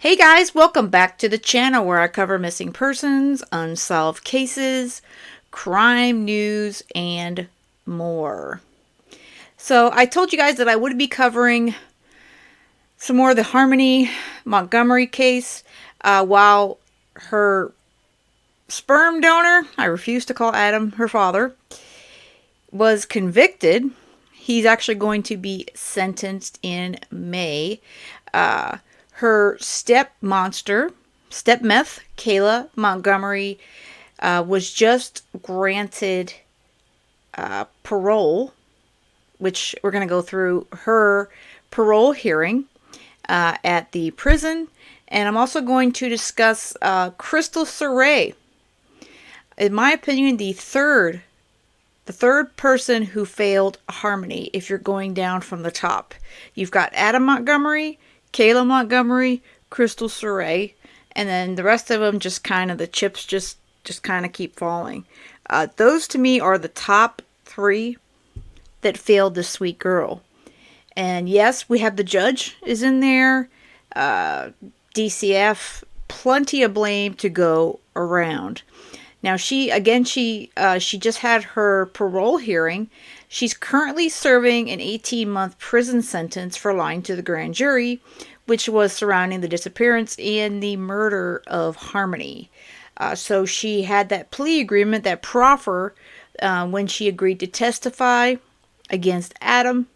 Hey guys, welcome back to the channel where I cover missing persons, unsolved cases, crime news, and more. So I told you guys that I would be covering some more of the Harmony Montgomery case while her sperm donor, I refuse to call Adam her father, was convicted. He's actually going to be sentenced in May. Her step meth, Kayla Montgomery, was just granted parole, which we're going to go through her parole hearing at the prison. And I'm also going to discuss Crystal Sorey. In my opinion, the third person who failed Harmony, if you're going down from the top. You've got Adam Montgomery, Kayla Montgomery, Crystal Sorey, and then the rest of them just kind of, the chips just kind of keep falling. Those to me are the top three that failed this sweet girl. And yes, we have the judge is in there, DCF, plenty of blame to go around. Now she just had her parole hearing. She's currently serving an 18-month prison sentence for lying to the grand jury, which was surrounding the disappearance and the murder of Harmony. So she had that plea agreement, that proffer, when she agreed to testify against Adam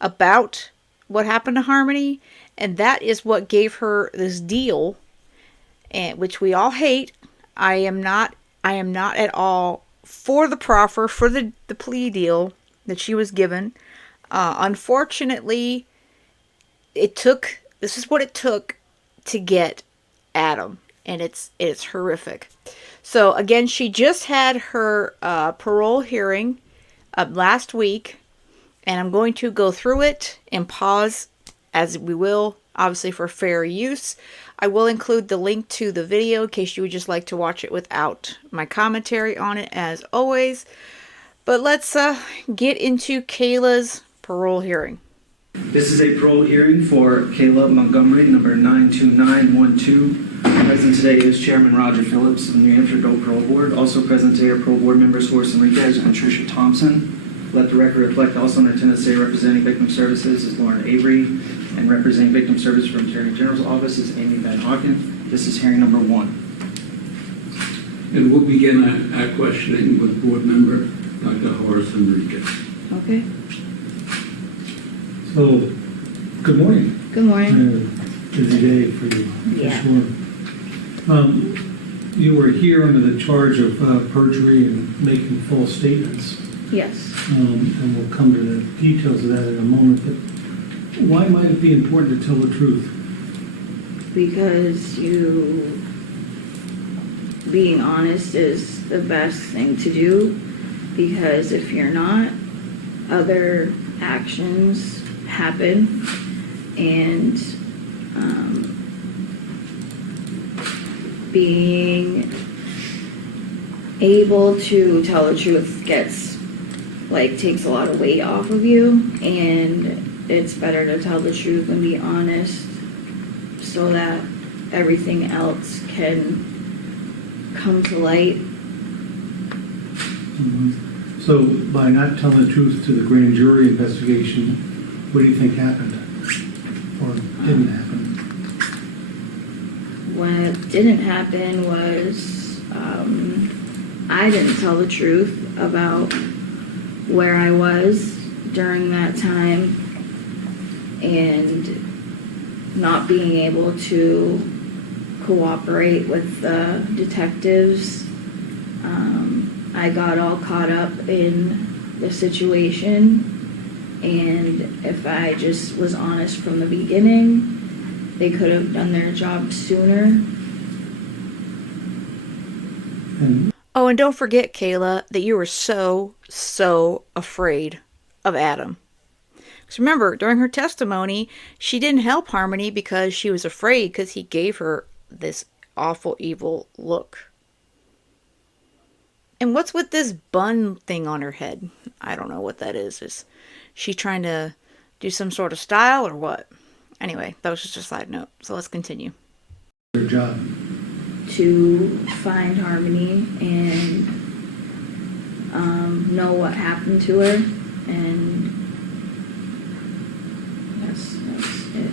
about what happened to Harmony, and that is what gave her this deal, and which we all hate. I am not at all for the proffer, for the plea deal that she was given. Unfortunately, this is what it took to get Adam, and it's horrific. So again, she just had her parole hearing last week, and I'm going to go through it and pause, as we will, obviously for fair use. I will include the link to the video in case you would just like to watch it without my commentary on it, as always. But let's get into Kayla's parole hearing. This is a parole hearing for Kayla Montgomery, number 92912. Present today is Chairman Roger Phillips of the New Hampshire Adult Parole Board. Also present today are parole board members Horace Enriquez and Tricia Thompson. Let the record reflect also in attendance today representing Victim Services is Lauren Avery, and representing Victim Services from Attorney General's Office is Amy Van Hawken. This is hearing number 1. And we'll begin our questioning with board member Dr. Horace Enriquez. Okay. So, good morning. Good morning. Busy day for you, Yeah. for sure. You were here under the charge of perjury and making false statements. Yes. And we'll come to the details of that in a moment. But why might it be important to tell the truth? Because being honest is the best thing to do, because if you're not, other actions happen, and being able to tell the truth takes a lot of weight off of you, and it's better to tell the truth and be honest so that everything else can come to light. So, by not telling the truth to the grand jury investigation, what do you think happened or didn't happen? What didn't happen was I didn't tell the truth about where I was during that time, and not being able to cooperate with the detectives. I got all caught up in the situation, and if I just was honest from the beginning, they could have done their job sooner. Oh, and don't forget, Kayla, that you were so afraid of Adam. Because remember, during her testimony, she didn't help Harmony because she was afraid, because he gave her this awful, evil look. And what's with this bun thing on her head? I don't know what that is. Is she trying to do some sort of style or what? Anyway, that was just a side note. So let's continue. their job? to find Harmony and know what happened to her, and that's it.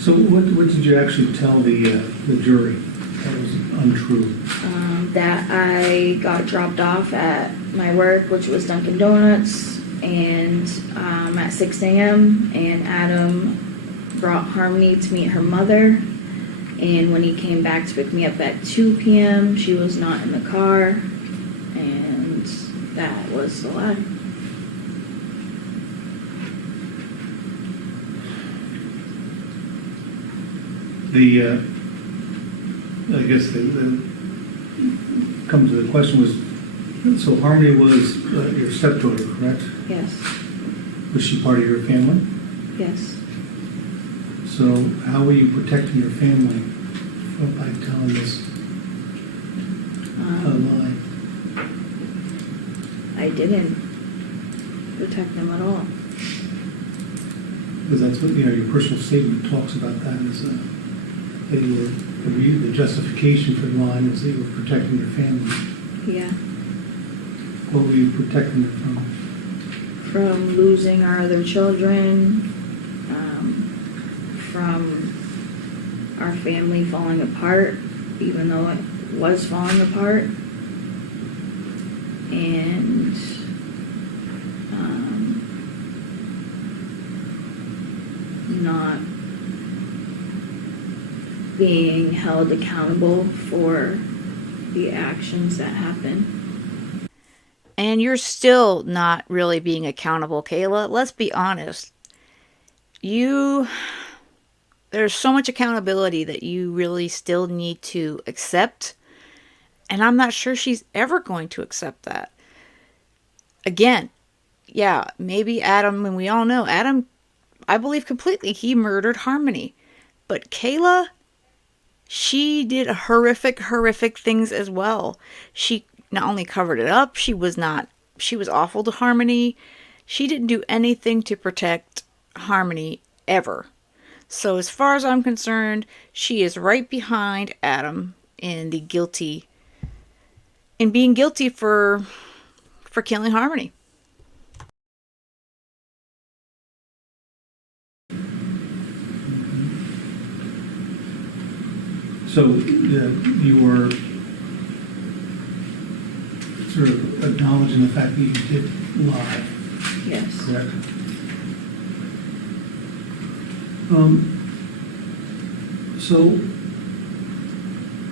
So what did you actually tell the jury that was untrue? That I got dropped off at my work, which was Dunkin' Donuts, and at 6 a.m. and Adam brought Harmony to meet her mother, and when he came back to pick me up at 2 p.m., she was not in the car, and that was the lie. I guess the come to the question was, so Harmony was your stepdaughter, correct? Yes, Was she part of your family? yes. So how were you protecting your family by telling this lie? I didn't protect them at all. Because that's what, your personal statement talks about that as that you were, the justification for the line is that you were protecting your family. Yeah. What were you protecting it from? From losing our other children, from our family falling apart, even though it was falling apart, and not being held accountable for the actions that happened. And you're still not really being accountable, Kayla. Let's be honest. There's so much accountability that you really still need to accept. And I'm not sure she's ever going to accept that. Again, yeah, maybe Adam, and we all know Adam, I believe completely he murdered Harmony. But Kayla, she did horrific things as well. She not only covered it up, she was awful to Harmony. She didn't do anything to protect Harmony ever. So as far as I'm concerned, she is right behind Adam in being guilty for killing Harmony. So you were sort of acknowledging the fact that you did lie, Yes. correct? So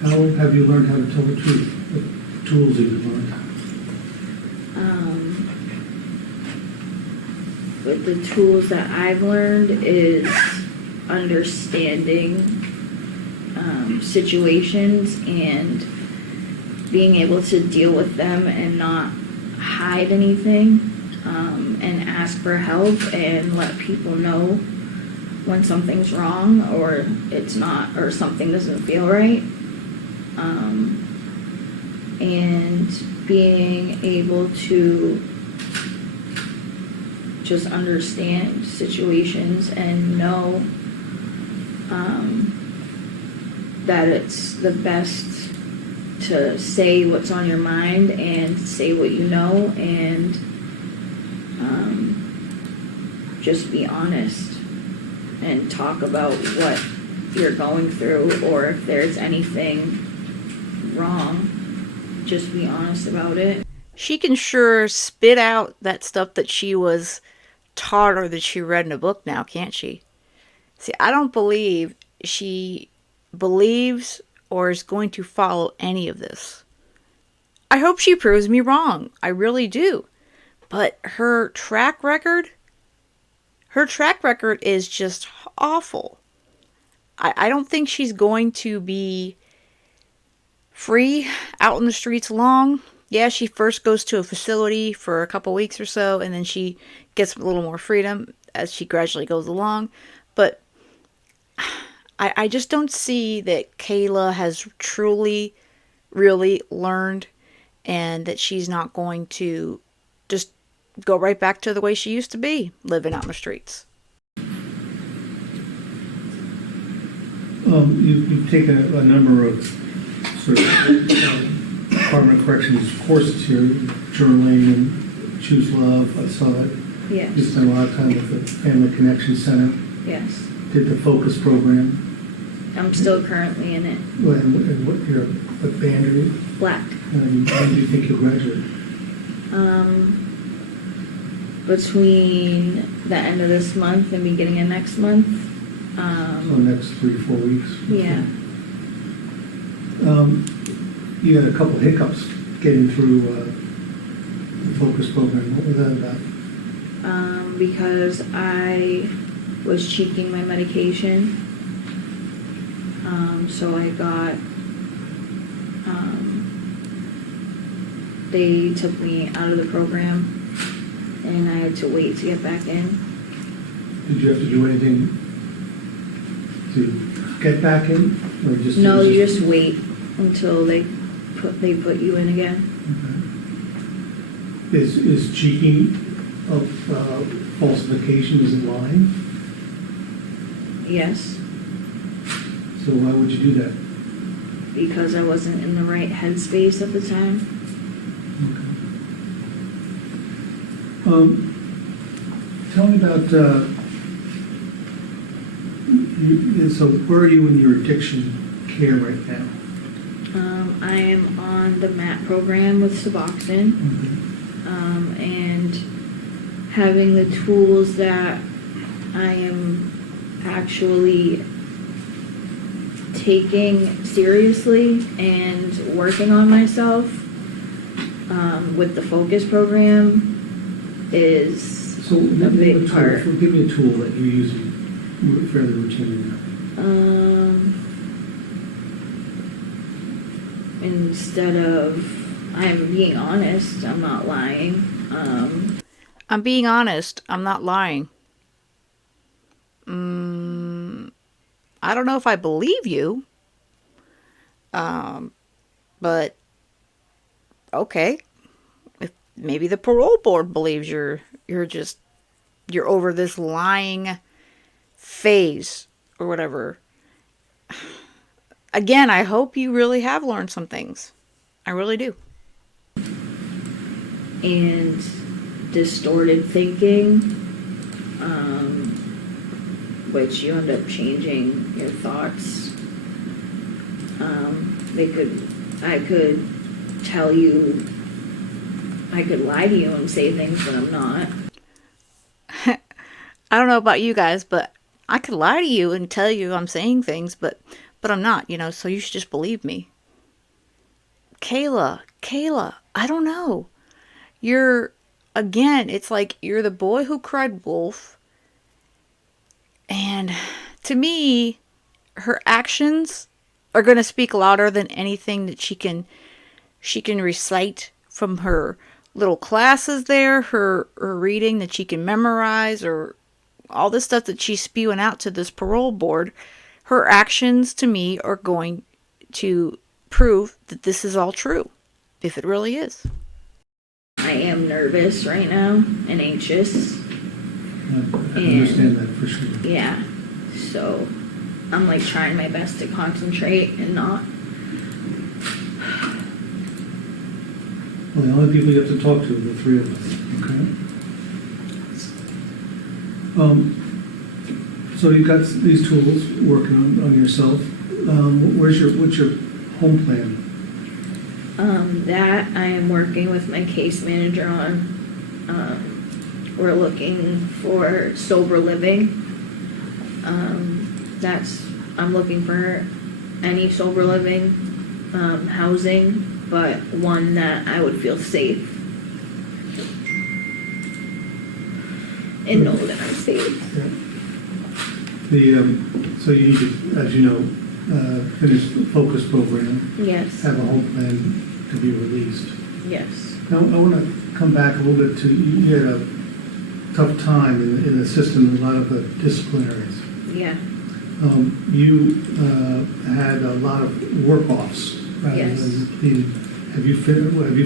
how have you learned how to tell the truth? What tools have you learned? But the tools that I've learned is understanding situations and being able to deal with them and not hide anything, and ask for help and let people know when something's wrong or it's not, or something doesn't feel right, and being able to just understand situations and know that it's the best to say what's on your mind and say what you know, and just be honest and talk about what you're going through, or if there's anything wrong, just be honest about it. She can sure spit out that stuff that she was taught or that she read in a book now, can't she? See, I don't believe she believes or is going to follow any of this. I hope she proves me wrong. I really do. But her track record is just awful. I don't think she's going to be free out in the streets long. Yeah, she first goes to a facility for a couple weeks or so, and then she gets a little more freedom as she gradually goes along. But I just don't see that Kayla has truly, really learned, and that she's not going to just go right back to the way she used to be, living out in the streets. You've taken a number of sort of Department of Corrections courses here, journaling and choose love. I saw that. You Yes, spent a lot of time with the Family Connection Center, yes. did the focus program. I'm still currently in it. And what band are you? Black. And when do you think you'll graduate? Between the end of this month and beginning of next month. So next 3-4 weeks? Yeah. You had a couple hiccups getting through the focus program. What was that about? Because I was cheating my medication. So I got, they took me out of the program and I had to wait to get back in. Did you have to do anything to get back in, or just? No, you just wait until they put you in again. Okay. Is cheating of falsification, is it lying? Yes, So why would you do that? because I wasn't in the right headspace at the time. Okay. Tell me about, so where are you in your addiction care right now? I am on the MAT program with Suboxone. And having the tools that I am actually taking seriously and working on myself with the focus program is So a big part. give me a tool that you're using fairly routinely now. Instead of, I'm being honest, I'm not lying. I'm being honest. I'm not lying. I don't know if I believe you. But okay. If maybe the parole board believes you're over this lying phase or whatever. Again, I hope you really have learned some things. I really do. And distorted thinking, which you end up changing your thoughts. I could tell you, I could lie to you and say things that I'm not. I don't know about you guys, but I could lie to you and tell you I'm saying things, but I'm not, so you should just believe me. Kayla, I don't know. It's like you're the boy who cried wolf. And to me, her actions are going to speak louder than anything that she can recite from her little classes there, her reading that she can memorize, or all this stuff that she's spewing out to this parole board. Her actions to me are going to prove that this is all true, if it really is. I am nervous right now and anxious. I understand that for sure. Yeah, so I'm like trying my best to concentrate and not. Well, the only people you have to talk to are the three of us, okay? So you've got these tools working on yourself. What's your home plan? That I am working with my case manager on. We're looking for sober living. I'm looking for any sober living housing, but one that I would feel safe and know that I'm safe. Yeah. So you need to, as you know, finish the focus program, Yes, have a home plan to be released. yes, Now, I want to come back a little bit to, you had a tough time in the system, a lot of the disciplinaries. yeah, You had a lot of work-offs. rather Yes. than have you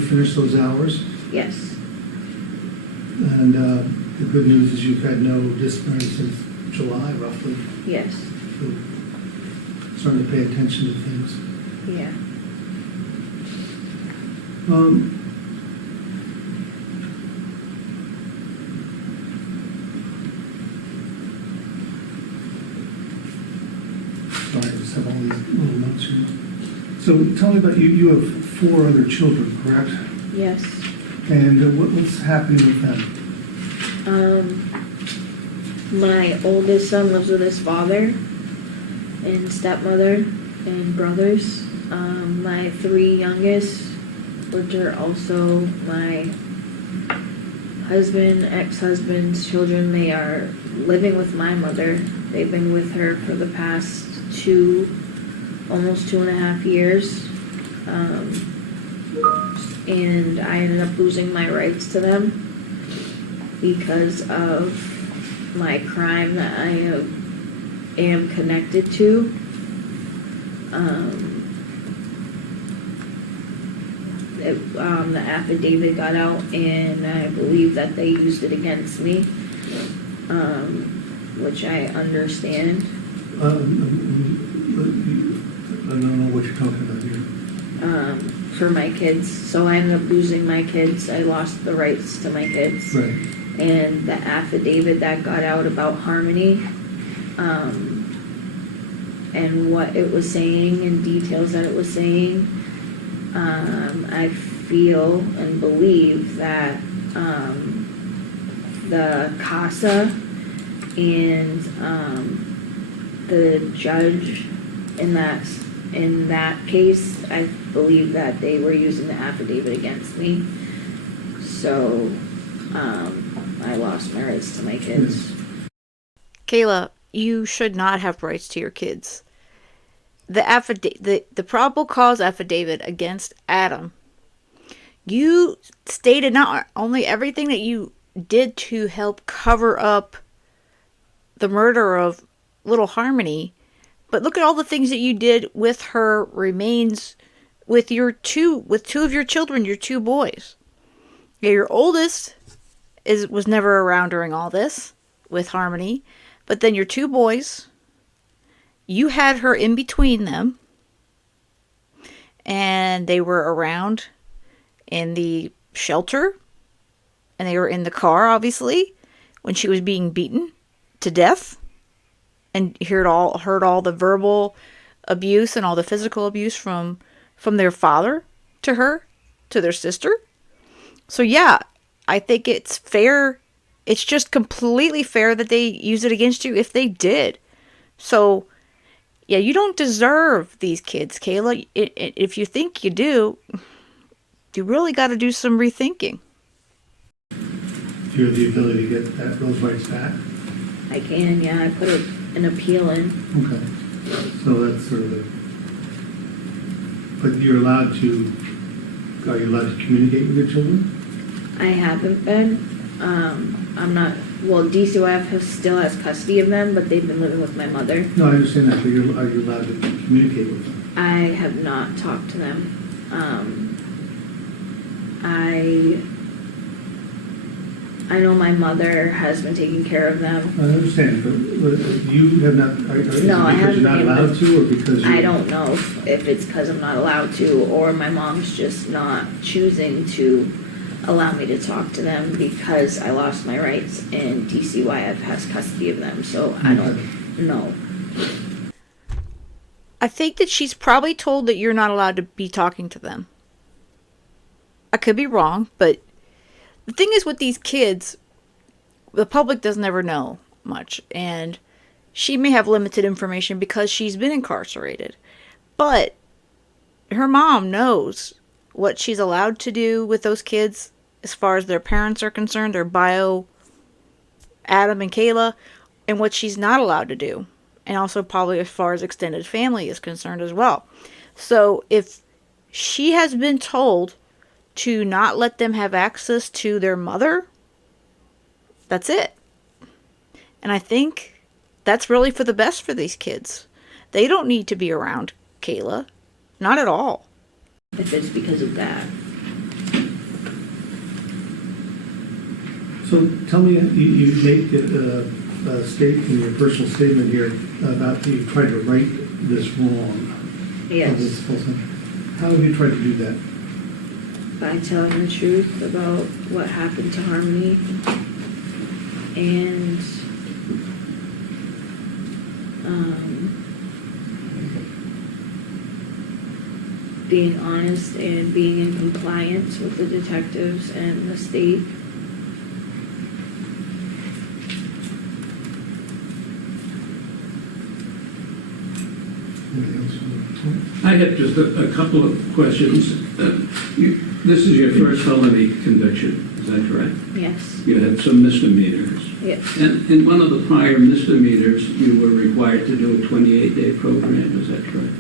finished those hours? yes, And the good news is you've had no disciplinary since July, roughly. yes, starting to pay attention to things. Yeah. Sorry, I just have all these little notes here. So tell me about you. You have 4 other children, correct? Yes. And what's happening with them? My oldest son lives with his father and stepmother and brothers. My 3 youngest, which are also my husband, ex-husband's children, they are living with my mother. They've been with her for the past almost 2.5 years. And I ended up losing my rights to them because of my crime that I am connected to. The affidavit got out, and I believe that they used it against me, which I understand. I don't know what you're talking about here. For my kids. So I ended up losing my kids. I lost the rights to my kids. Right. And the affidavit that got out about Harmony, and what it was saying and details that it was saying, I feel and believe that the CASA and the judge in that case, I believe that they were using the affidavit against me. So I lost my rights to my kids. Kayla, you should not have rights to your kids. The probable cause affidavit against Adam, you stated not only everything that you did to help cover up the murder of little Harmony, but look at all the things that you did with her remains, with two of your children, your 2 boys. Yeah, your oldest was never around during all this with Harmony, but then your 2 boys, you had her in between them, and they were around in the shelter, and they were in the car, obviously, when she was being beaten to death, and heard all the verbal abuse and all the physical abuse from their father to her, to their sister. So yeah, I think it's fair. It's just completely fair that they use it against you if they did. So yeah, you don't deserve these kids, Kayla. If you think you do, you really got to do some rethinking. Do you have the ability to get those rights back? I can, yeah. I put an appeal in. Okay. So that's sort of but are you allowed to communicate with your children? I haven't been. I'm not. Well, DCYF still has custody of them, but they've been living with my mother. No, I understand that, but are you allowed to communicate with them? I have not talked to them. I know my mother has been taking care of them. I understand, but you have not, No, I because haven't you're not been able allowed to, or because I don't know if it's because I'm not allowed to, or my mom's just not choosing to allow me to talk to them because I lost my rights and DCYF has custody of them. So I don't know. I think that she's probably told that you're not allowed to be talking to them. I could be wrong, but the thing is with these kids, the public doesn't ever know much, and she may have limited information because she's been incarcerated. But her mom knows what she's allowed to do with those kids as far as their parents are concerned, their bio Adam and Kayla, and what she's not allowed to do. And also probably as far as extended family is concerned as well. So if she has been told to not let them have access to their mother, that's it. And I think that's really for the best for these kids. They don't need to be around Kayla. Not at all. If it's because of that. So tell me, you make a state in your personal statement here about you tried to write this wrong. Yes. This false- How have you tried to do that? By telling the truth about what happened to Harmony and being honest and being in compliance with the detectives and the state. Anything else? I have just a couple of questions. This is your first felony conviction, is that correct? Yes. You had some misdemeanors. Yes. And in one of the prior misdemeanors, you were required to do a 28-day program, is that correct?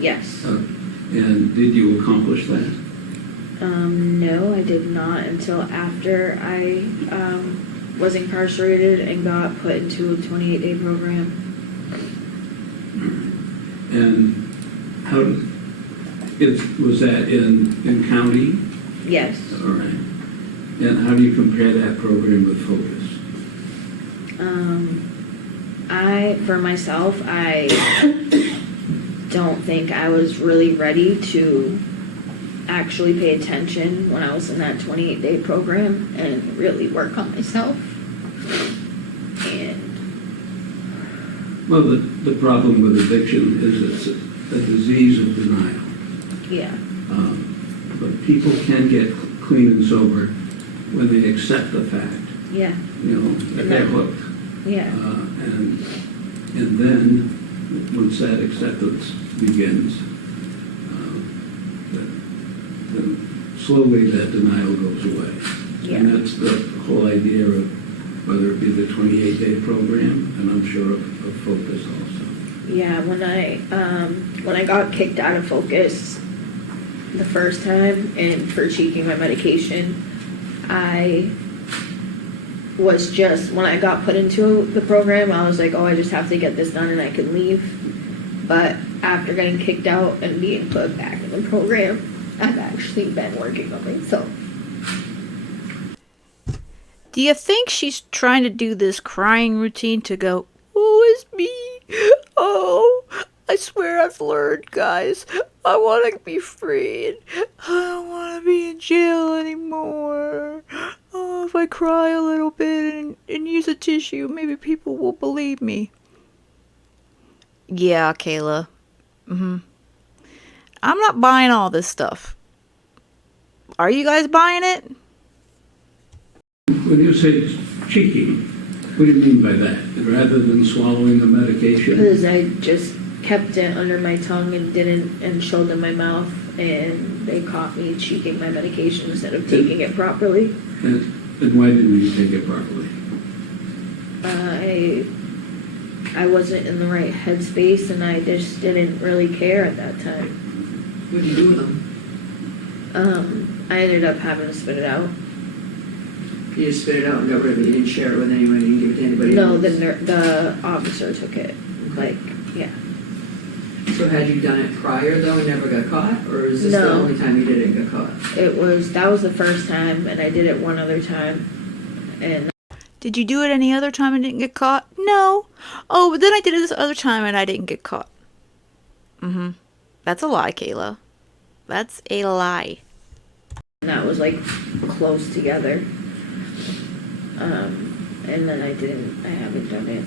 Yes. And did you accomplish that? No, I did not until after I was incarcerated and got put into a 28-day program. And how, was that in county? Yes. All right. And how do you compare that program with Focus? For myself, I don't think I was really ready to actually pay attention when I was in that 28-day program and really work on myself. And Well, the problem with addiction is it's a disease of denial. yeah, But people can get clean and sober when they accept the fact, yeah, you know, that they're hooked. yeah, And then, once that acceptance begins, then slowly that denial goes away. yeah. And that's the whole idea of whether it be the 28-day program, and I'm sure of Focus also. Yeah, when I got kicked out of Focus the first time and for cheating my medication, I was just, when I got put into the program, I was like, oh, I just have to get this done and I can leave. But after getting kicked out and being put back in the program, I've actually been working on myself. Do you think she's trying to do this crying routine to go, woe is me? Oh, I swear I've learned, guys. I want to be free. And I don't want to be in jail anymore. Oh, if I cry a little bit and use a tissue, maybe people will believe me. Yeah, Kayla. I'm not buying all this stuff. Are you guys buying it? When you say cheeking, what do you mean by that? Rather than swallowing the medication? Because I just kept it under my tongue and showed in my mouth, and they caught me cheating my medication instead of taking it properly. And why didn't you take it properly? I wasn't in the right headspace, and I just didn't really care at that time. What did you do with them? I ended up having to spit it out. You just spit it out and got rid of it. You didn't share it with anyone. You didn't give it to anybody No, else. the officer took it. Like, yeah. So had you done it prior though and never got caught, or is this the No. only time you did it and got caught? That was the first time, and I did it one other time, and Did you do it any other time and didn't get caught? No. Oh, but then I did it this other time and I didn't get caught. That's a lie, Kayla. That's a lie. that was like close together. And then I haven't done it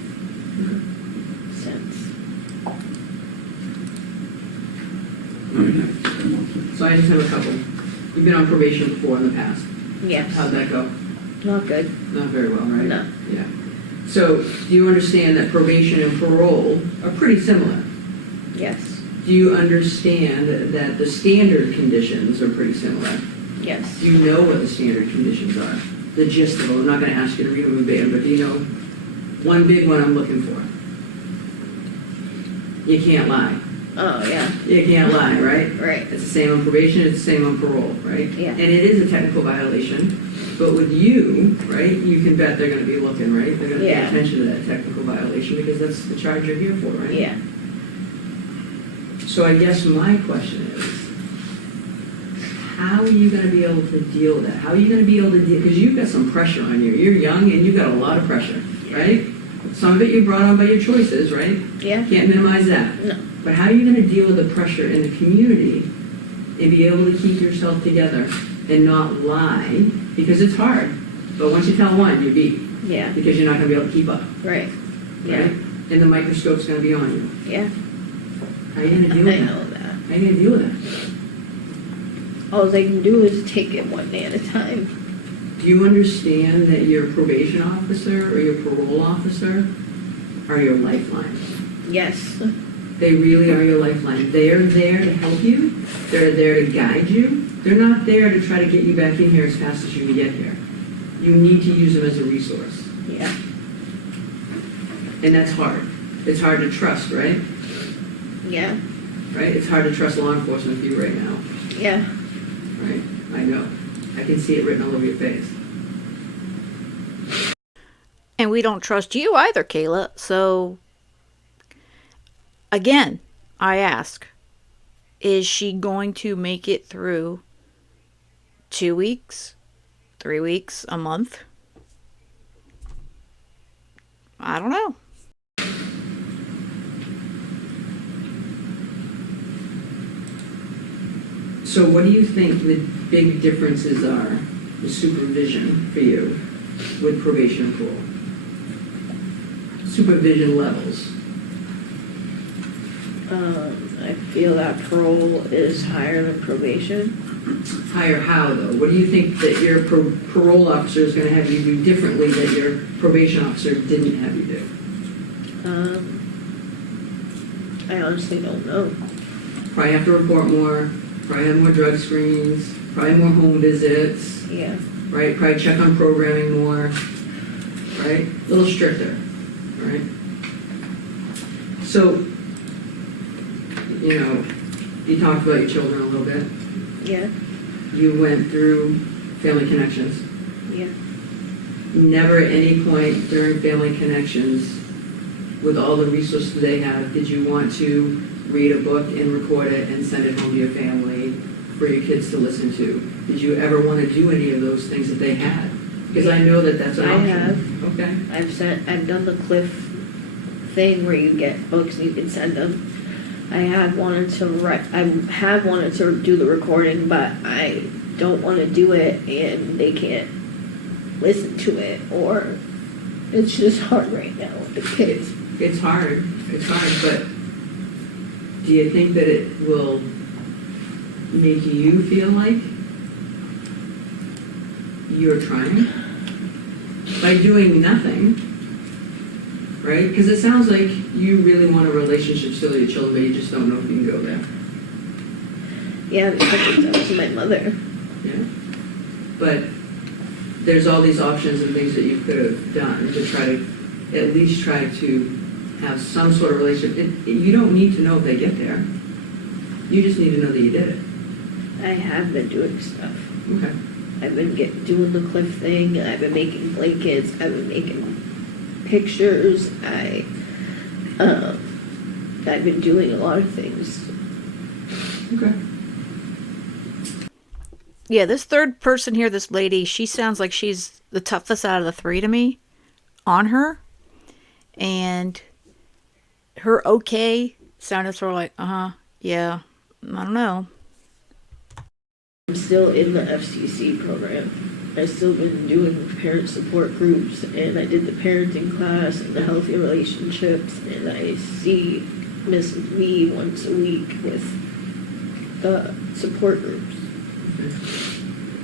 since. So I just have a couple. You've been on probation before in the past. Yes. How'd that go? Not good. Not very well, right? No. Yeah. So do you understand that probation and parole are pretty similar? Yes. Do you understand that the standard conditions are pretty similar? Yes. Do you know what the standard conditions are? The gist of them. I'm not going to ask you to read them verbatim, but do you know one big one I'm looking for? You can't lie. Oh, yeah. You can't lie, right? Right. It's the same on probation, it's the same on parole, right? Yeah. And it is a technical violation, but with you, right, you can bet they're going to be looking, right? They're going to pay Yeah. attention to that technical violation because that's the charge you're here for, right? Yeah. So I guess my question is, how are you going to be able to deal with that? How are you going to be able to deal, because you've got some pressure on you. You're young and you've got a lot of pressure, right? Some of it you brought on by your choices, right? Yeah. Can't minimize that. No. But how are you gonna deal with the pressure in the community and be able to keep yourself together and not lie? Because it's hard, but once you tell one, you're beat, Yeah. because you're not gonna be able to keep up, Right. Yeah. right? And the microscope's gonna be on you. Yeah. How are you gonna deal I with that? know that. How are you gonna deal with that? All they can do is take it one day at a time. Do you understand that your probation officer or your parole officer are your lifeline? Yes. They really are your lifeline. They are there to help you. They're there to guide you. They're not there to try to get you back in here as fast as you can get here. You need to use them as a resource. Yeah. And that's hard. It's hard to trust, right? Yeah. Right? It's hard to trust law enforcement with you right now. Yeah. Right? I know. I can see it written all over your face. And we don't trust you either, Kayla. So, again, I ask, is she going to make it through 2 weeks, 3 weeks, a month? I don't know. So what do you think the big differences are, the supervision for you with probation and parole? Supervision levels. I feel that parole is higher than probation. Higher how, though? What do you think that your parole officer is going to have you do differently that your probation officer didn't have you do? I honestly don't know. Probably have to report more, probably have more drug screens, probably more home visits, Yeah. right? Probably check on programming more, right? A little stricter, right? So, you know, you talked about your children a little bit. Yeah. You went through Family Connections. Yeah. Never at any point during Family Connections, with all the resources they have, did you want to read a book and record it and send it home to your family for your kids to listen to? Did you ever want to do any of those things that they had? Because I know that that's an I option. have. Okay. I've done the Cliff thing where you get books and you can send them. I have wanted to do the recording, but I don't want to do it and they can't listen to it, or it's just hard right now with the kids. It's hard, but do you think that it will make you feel like you're trying? By doing nothing, right? Because it sounds like you really want a relationship still with your children, but you just don't know if you can go there. Yeah, because it's up to my mother. Yeah. But there's all these options and things that you could have done to try to, at least try to have some sort of relationship. You don't need to know if they get there. You just need to know that you did it. I have been doing stuff. Okay. I've been doing the Cliff thing. I've been making blankets. I've been making pictures. I've been doing a lot of things. Okay. Yeah, this third person here, this lady, she sounds like she's the toughest out of the three to me on her. And her okay sounded sort of like, yeah, I don't know. I'm still in the FCC program. I've still been doing parent support groups, and I did the parenting class and the healthy relationships, and I see Miss V once a week with the support groups.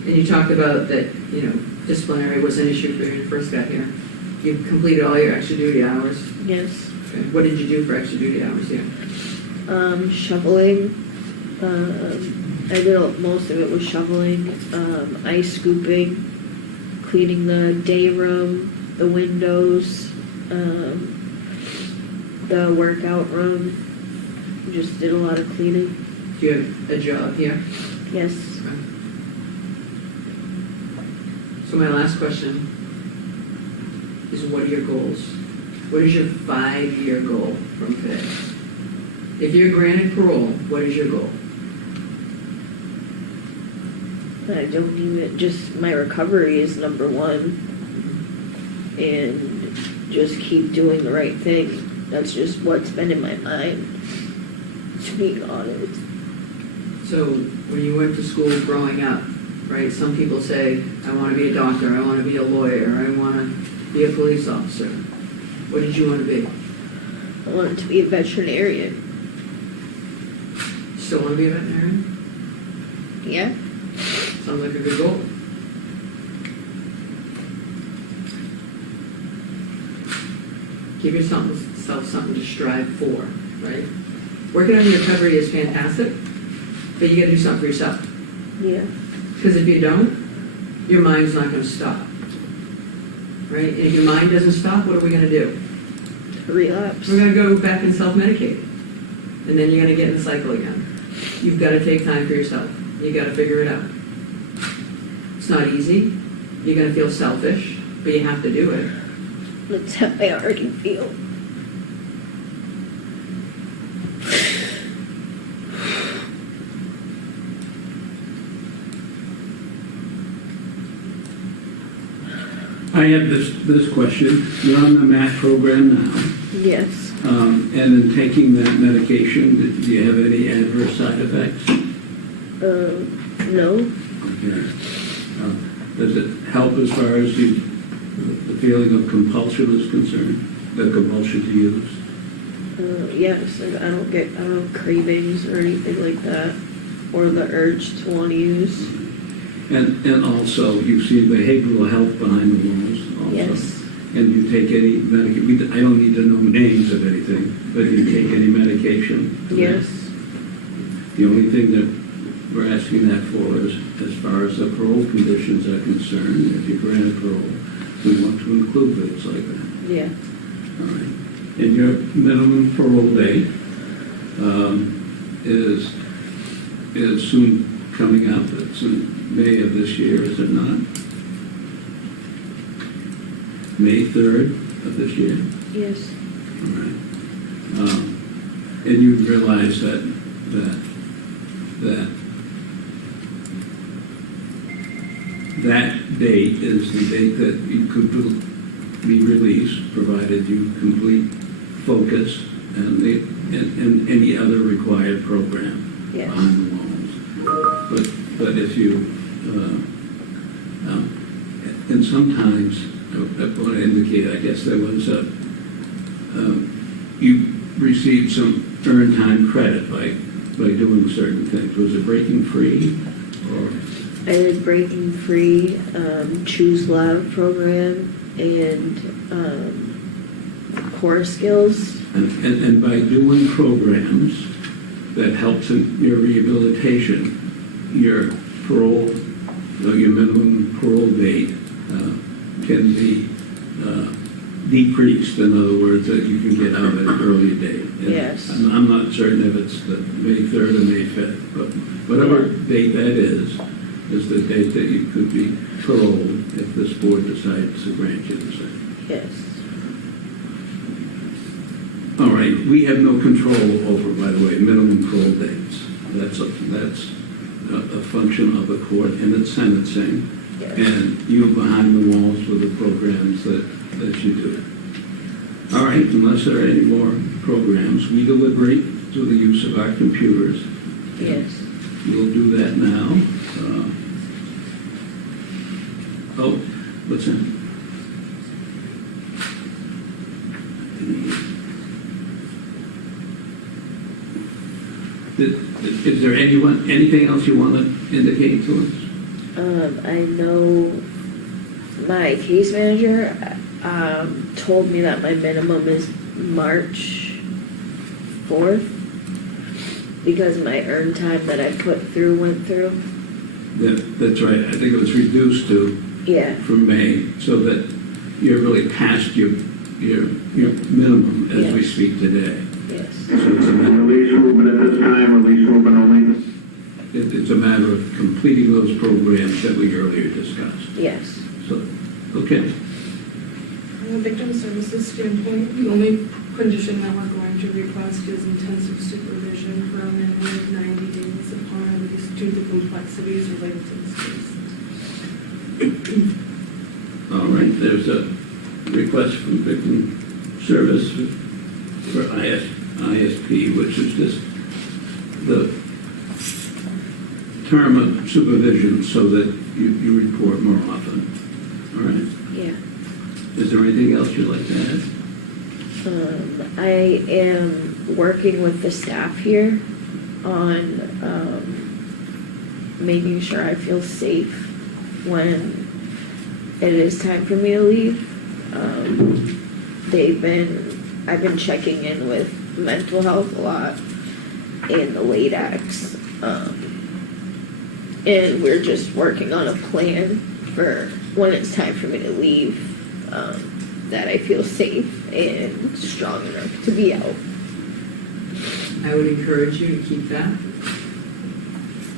And you talked about that, you know, disciplinary was an issue for you when you first got here. You completed all your extra duty hours. Yes. Okay. What did you do for extra duty hours here? Shoveling. I did most of it was shoveling, ice scooping, cleaning the day room, the windows, the workout room. Just did a lot of cleaning. Do you have a job here? Yes. Okay. So my last question is, what are your goals? What is your 5-year goal from today? If you're granted parole, what is your goal? I don't even, just my recovery is number one. And just keep doing the right thing. That's just what's been in my mind, to be honest. So when you went to school growing up, right, some people say, I want to be a doctor, I want to be a lawyer, I want to be a police officer. What did you want to be? I wanted to be a veterinarian. Still want to be a veterinarian? Yeah? Sounds like a good goal. Give yourself something to strive for, right? Working on your recovery is fantastic, but you gotta do something for yourself. Yeah. Because if you don't, your mind's not gonna stop. Right? And if your mind doesn't stop, what are we gonna do? Relapse. We're gonna go back and self-medicate. And then you're gonna get in the cycle again. You've gotta take time for yourself. You gotta figure it out. It's not easy. You're gonna feel selfish, but you have to do it. That's how I already feel. I have this question. You're on the MAT program now, Yes. and in taking that medication, do you have any adverse side effects? No. Okay. Does it help as far as the feeling of compulsion is concerned? The compulsion to use? Yes, and I don't have cravings or anything like that, or the urge to want to use. And also, you see behavioral health behind the walls also? Yes. And you take any medication? I don't need to know names of anything, but you take any medication? for that? Yes. The only thing that we're asking that for is, as far as the parole conditions are concerned, if you grant parole, we want to include things like that. Yeah. All right. And your minimum parole date is soon coming up. It's in May of this year, is it not? May 3rd of this year? Yes. All right. And you realize that date is the date that you could be released, provided you complete focus and any other required program Yes. on the walls. But if you, and sometimes, I want to indicate, I guess there was you received some earned time credit by doing certain things. Was it breaking free or? I did Breaking Free, Choose Love program, and Core Skills. And by doing programs that helps in your rehabilitation, your parole, your minimum parole date can be decreased. In other words, that you can get out at an earlier date. And Yes. I'm not certain if it's the May 3rd or May 5th, but whatever date that is the date that you could be paroled if this board decides to grant you the same. Yes. All right, we have no control over, by the way, minimum parole dates. That's a function of the court and its sentencing, Yes. and you behind the walls with the programs that you do. All right, unless there are any more programs, we deliberate through the use of our computers. Yes. We'll do that now. What's that? Is there anything else you want to indicate to us? I know my case manager told me that my minimum is March 4th because my earned time that I went through. That's right. I think it was reduced to Yeah. from May, so that you're really past your minimum as we Yes. speak today. Yes. So it's a matter, Release movement at this time, release movement only. it's a matter of completing those programs that we earlier discussed. Yes. So, okay. From a victim services standpoint, the only condition that we're going to request is intensive supervision for a minimum of 90 days upon release due to complexities related to this case. All right, there's a request from Victim Service for ISP, which is just the term of supervision so that you report more often. All right? Yeah. Is there anything else you'd like to add? I am working with the staff here on making sure I feel safe when it is time for me to leave. I've been checking in with mental health a lot and the late acts. And we're just working on a plan for when it's time for me to leave, that I feel safe and strong enough to be out. I would encourage you to keep that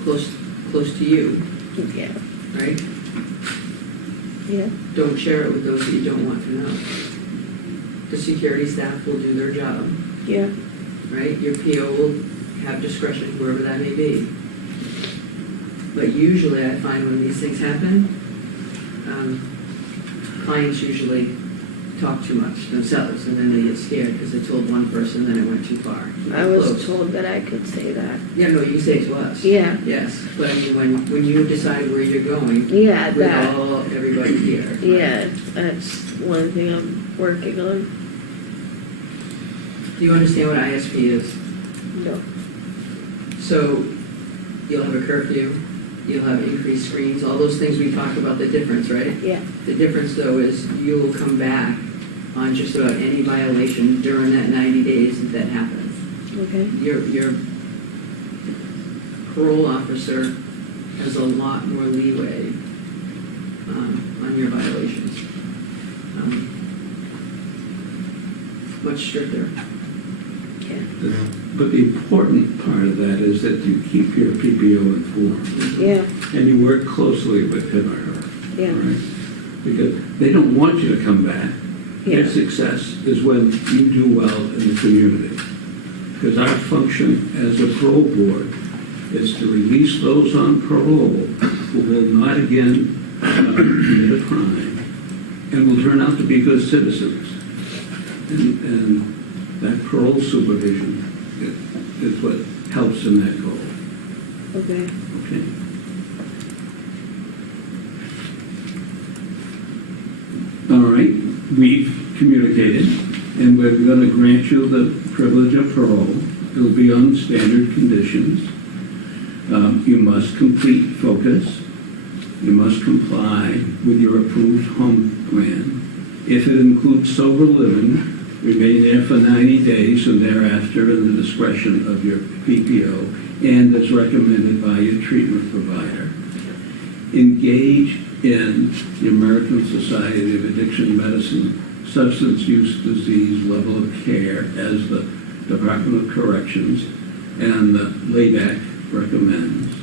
close to you, Yeah. right? Yeah. Don't share it with those that you don't want to know. The security staff will do their job, Yeah. right? Your PO will have discretion, wherever that may be. But usually I find when these things happen, clients usually talk too much themselves, and then they get scared because they told one person, then it went too far. Keep I it was close. told that I could say that. Yeah, no, you can say it to us. Yeah. Yes, but I mean, when you decide where you're going, Yeah, with that. everybody here. Yeah, that's one thing I'm working on. Do you understand what ISP is? No. So you'll have a curfew, you'll have increased screens, all those things we talk about, the difference, right? Yeah. The difference though is you will come back on just about any violation during that 90 days if that happens. Okay. Your parole officer has a lot more leeway on your violations. Much stricter. Yeah. But the important part of that is that you keep your PPO informed. Yeah. And you work closely with him or her. Yeah. All right? Because they don't want you to come back. Yeah. Their success is when you do well in the community. Because our function as a parole board is to release those on parole who will not again commit a crime and will turn out to be good citizens. And that parole supervision is what helps in that goal. Okay. Okay? All right, we've communicated, and we're going to grant you the privilege of parole. It'll be on standard conditions. You must complete focus. You must comply with your approved home plan. If it includes sober living, remain there for 90 days and thereafter in the discretion of your PPO and as recommended by your treatment provider. Engage in the American Society of Addiction Medicine Substance Use Disease Level of Care as the Department of Corrections and the LADAC recommends.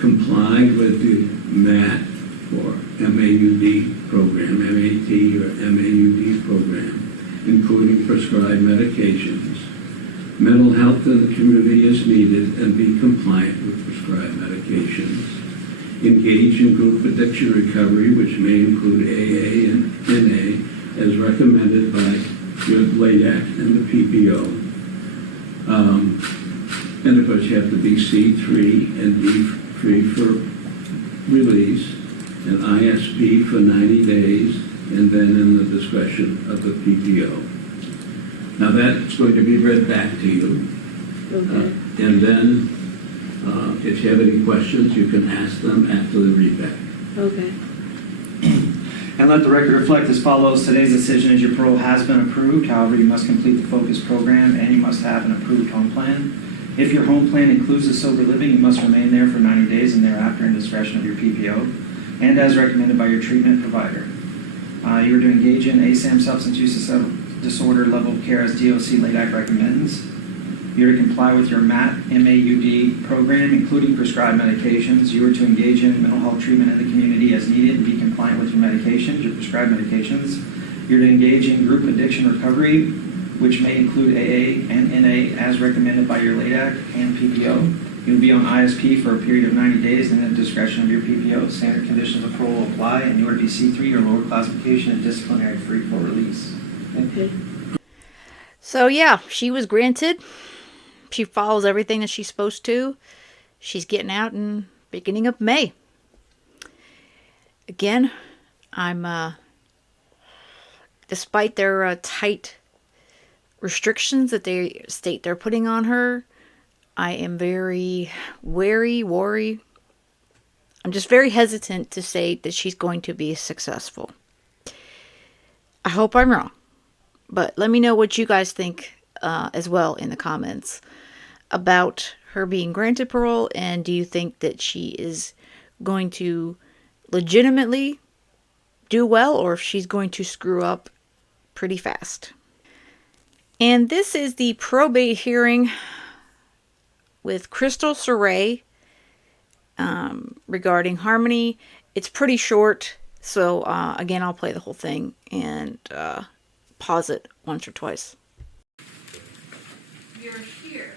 Comply with the MAT or MAUD program, MAT or MAUD program, including prescribed medications. Mental health in the community is needed and be compliant with prescribed medications. Engage in group addiction recovery, which may include AA and NA, as recommended by your LADAC and the PPO. And of course, you have to be C3 and D3 for release, and ISP for 90 days, and then in the discretion of the PPO. Now that's going to be read back to you. Okay. And then, if you have any questions, you can ask them after the readback. Okay. And let the record reflect as follows. Today's decision is your parole has been approved. However, you must complete the focus program and you must have an approved home plan. If your home plan includes a sober living, you must remain there for 90 days and thereafter in discretion of your PPO and as recommended by your treatment provider. You are to engage in ASAM substance use disorder level of care as DOC LADAC recommends. You're to comply with your MAT, MAUD program, including prescribed medications. You are to engage in mental health treatment in the community as needed and be compliant with your medications, your prescribed medications. You're to engage in group addiction recovery, which may include AA and NA as recommended by your LADAC and PPO. You'll be on ISP for a period of 90 days and at the discretion of your PPO. Standard conditions of parole apply, and you are to be C3 or lower classification and disciplinary free for release. Okay. So yeah, she was granted. She follows everything that she's supposed to. She's getting out in beginning of May. Again, I'm despite their tight restrictions that they state they're putting on her, I am very worried. I'm just very hesitant to say that she's going to be successful. I hope I'm wrong, but let me know what you guys think as well in the comments about her being granted parole, and do you think that she is going to legitimately do well, or if she's going to screw up pretty fast. And this is the probate hearing with Crystal Sorey regarding Harmony. It's pretty short, so again, I'll play the whole thing and pause it once or twice. You're here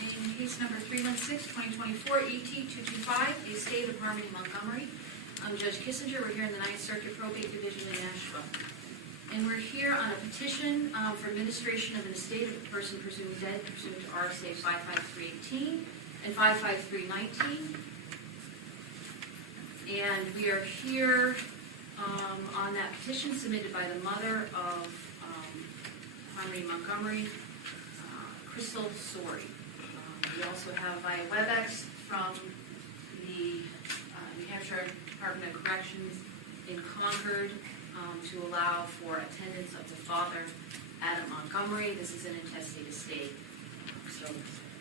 in case number 316-2024 ET-225, the estate of Harmony Montgomery. I'm Judge Kissinger. We're here in the Ninth Circuit Probate Division in Nashville. And we're here on a petition for administration of an estate of a person presumed dead pursuant to RSA 55318 and 55319. And we are here on that petition submitted by the mother of Harmony Montgomery, Crystal Sorey. We also have via WebEx from the New Hampshire Department of Corrections in Concord to allow for attendance of the father, Adam Montgomery. This is an intestate estate, so